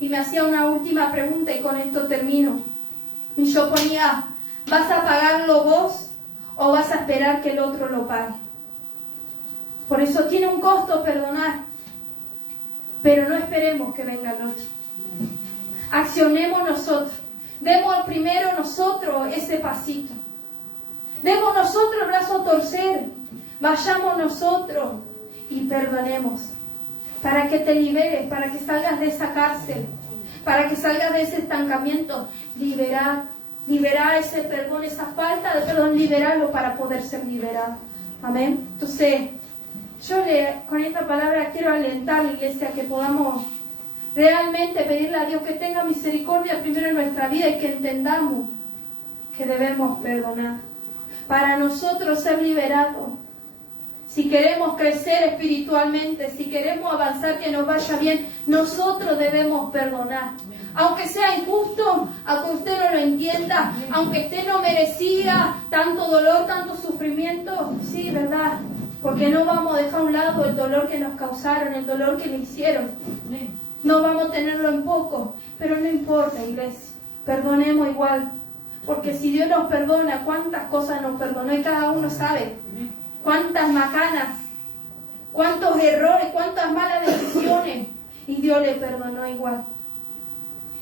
Y me hacía una última pregunta y con esto termino. Y yo ponía, ¿vas a pagarlo vos o vas a esperar que el otro lo pague? Por eso tiene un costo perdonar. Pero no esperemos que venga el otro. Accionemos nosotros. Demos primero nosotros ese pasito. Demos nosotros el brazo a torcer. Vayamos nosotros y perdonemos. Para que te liberes, para que salgas de esa cárcel, para que salgas de ese estancamiento. Liberar ese perdón, esa falta de perdón, liberarlo para poder ser liberado. Amén. Entonces, yo con esta palabra quiero alentar a la iglesia a que podamos realmente pedirle a Dios que tenga misericordia primero en nuestra vida y que entendamos que debemos perdonar. Para nosotros ser liberados, si queremos crecer espiritualmente, si queremos avanzar, que nos vaya bien, nosotros debemos perdonar. Aunque sea injusto, aunque usted no lo entienda, aunque usted no merecía tanto dolor, tanto sufrimiento, sí, ¿verdad? Porque no vamos a dejar a un lado el dolor que nos causaron, el dolor que le hicieron. No vamos a tenerlo en poco, pero no importa, iglesia. Perdonemos igual. Porque si Dios nos perdona, cuántas cosas nos perdonó y cada uno sabe. Cuántas macanas, cuántos errores, cuántas malas decisiones. Y Dios le perdonó igual.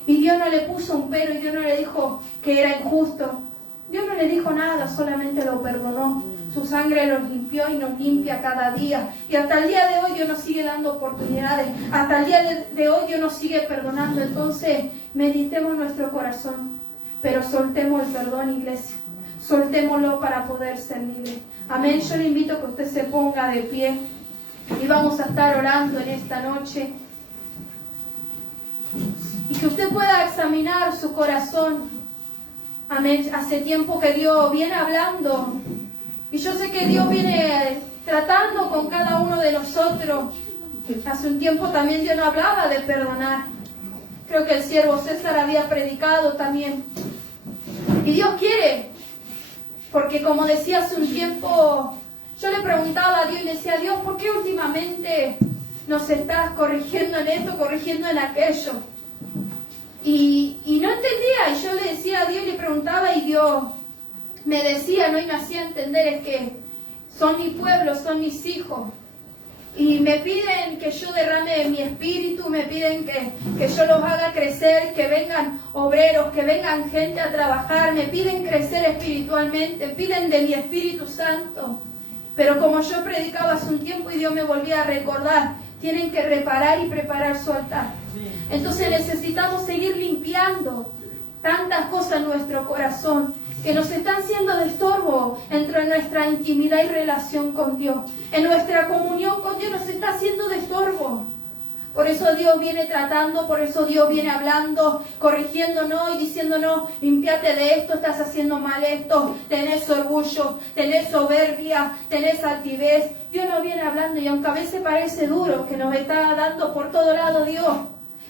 Y Dios no le puso un pero, y Dios no le dijo que era injusto. Dios no le dijo nada, solamente lo perdonó. Su sangre los limpió y nos limpia cada día. Y hasta el día de hoy Dios nos sigue dando oportunidades. Hasta el día de hoy Dios nos sigue perdonando. Entonces, meditemos nuestro corazón. Pero soltemos el perdón, iglesia. Soltémoslo para poder ser libres. Amén. Yo le invito a que usted se ponga de pie. Y vamos a estar orando en esta noche. Y que usted pueda examinar su corazón. Amén. Hace tiempo que Dios viene hablando. Y yo sé que Dios viene tratando con cada uno de nosotros. Hace un tiempo también Dios no hablaba de perdonar. Creo que el siervo César había predicado también. Y Dios quiere. Porque como decía hace un tiempo, yo le preguntaba a Dios y le decía, Dios, ¿por qué últimamente nos estás corrigiendo en esto, corrigiendo en aquello? Y no entendía. Y yo le decía a Dios y le preguntaba y Dios me decía, ¿no? Y me hacía entender, es que son mi pueblo, son mis hijos. Y me piden que yo derrame mi espíritu, me piden que yo los haga crecer, que vengan obreros, que vengan gente a trabajar, me piden crecer espiritualmente, piden de mi Espíritu Santo. Pero como yo predicaba hace un tiempo y Dios me volvía a recordar, tienen que reparar y preparar su altar. Entonces necesitamos seguir limpiando tantas cosas en nuestro corazón que nos están siendo de estorbo entre nuestra intimidad y relación con Dios. En nuestra comunión con Dios nos está haciendo de estorbo. Por eso Dios viene tratando, por eso Dios viene hablando, corrigiéndonos y diciéndonos, limpiate de esto, estás haciendo mal esto, tenés orgullo, tenés soberbia, tenés altivez. Dios nos viene hablando y aunque a veces parece duro, que nos está dando por todo lado Dios,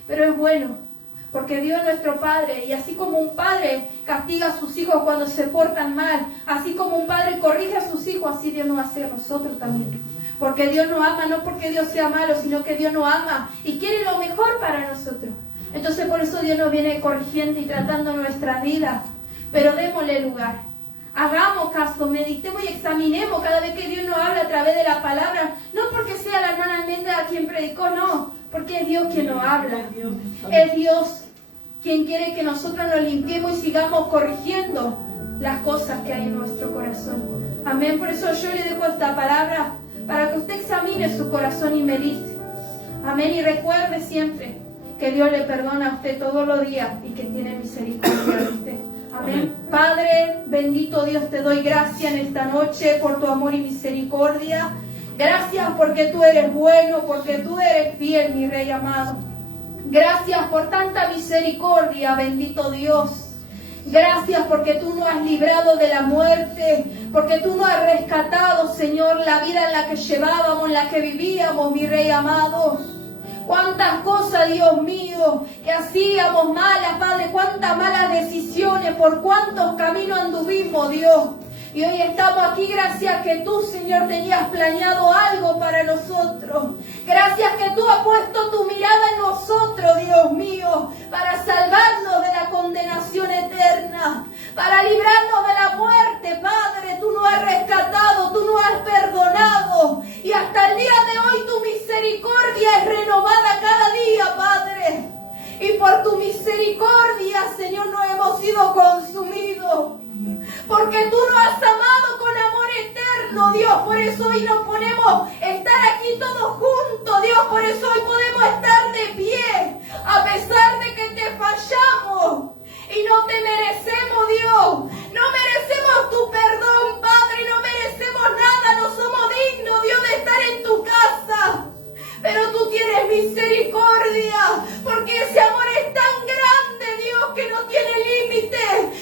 pero es bueno. Porque Dios es nuestro Padre, y así como un padre castiga a sus hijos cuando se portan mal, así como un padre corrige a sus hijos, así Dios nos va a hacer a nosotros también. Porque Dios nos ama, no porque Dios sea malo, sino que Dios nos ama y quiere lo mejor para nosotros. Entonces por eso Dios nos viene corrigiendo y tratando nuestra vida. Pero démosle lugar. Hagamos caso, meditemos y examinemos cada vez que Dios nos habla a través de la palabra. No porque sea la hermana Almendra quien predicó, no. Porque es Dios quien nos habla. Es Dios quien quiere que nosotros nos limpiemos y sigamos corrigiendo las cosas que hay en nuestro corazón. Amén. Por eso yo le dejo esta palabra para que usted examine su corazón y medite. Amén. Y recuerde siempre que Dios le perdona a usted todos los días y que tiene misericordia de usted. Amén. Padre, bendito Dios, te doy gracias en esta noche por tu amor y misericordia. Gracias porque tú eres bueno, porque tú eres fiel, mi Rey amado. Gracias por tanta misericordia, bendito Dios. Gracias porque tú nos has librado de la muerte, porque tú nos has rescatado, Señor, la vida en la que llevábamos, en la que vivíamos, mi Rey amado. Cuántas cosas, Dios mío, que hacíamos malas, Padre, cuántas malas decisiones, por cuántos caminos anduvimos, Dios. Y hoy estamos aquí gracias que tú, Señor, tenías planeado algo para nosotros. Gracias que tú has puesto tu mirada en nosotros, Dios mío, para salvarnos de la condenación eterna, para librarnos de la muerte, Padre. Tú nos has rescatado, tú nos has perdonado. Y hasta el día de hoy tu misericordia es renovada cada día, Padre. Y por tu misericordia, Señor, no hemos sido consumidos. Porque tú nos has amado con amor eterno, Dios. Por eso hoy nos ponemos estar aquí todos juntos, Dios. Por eso hoy podemos estar de pie, a pesar de que te fallamos. Y no te merecemos, Dios. No merecemos tu perdón, Padre. No merecemos nada. No somos dignos, Dios, de estar en tu casa. Pero tú tienes misericordia, porque ese amor es tan grande, Dios, que no tiene límite.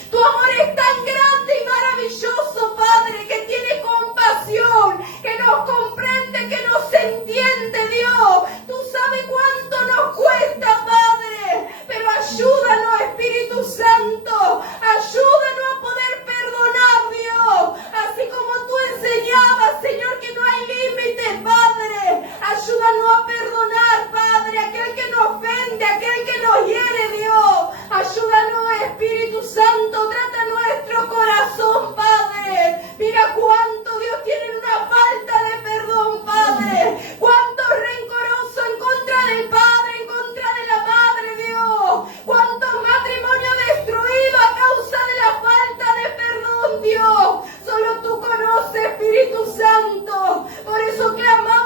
Tu amor es tan grande y maravilloso, Padre, que tiene compasión, que nos comprende, que nos entiende, Dios. Tú sabes cuánto nos cuesta, Padre, pero ayúdanos, Espíritu Santo. Ayúdanos a poder perdonar, Dios. Así como tú enseñabas, Señor, que no hay límite, Padre. Ayúdanos a perdonar, Padre, aquel que nos ofende, aquel que nos hiere, Dios. Ayúdanos, Espíritu Santo, trata nuestro corazón, Padre. Mira cuánto, Dios, tienen una falta de perdón, Padre. Cuánto rencoroso en contra del Padre, en contra de la Madre, Dios. Cuántos matrimonios destruidos a causa de la falta de perdón, Dios. Solo tú conoces, Espíritu Santo. Por eso clamamos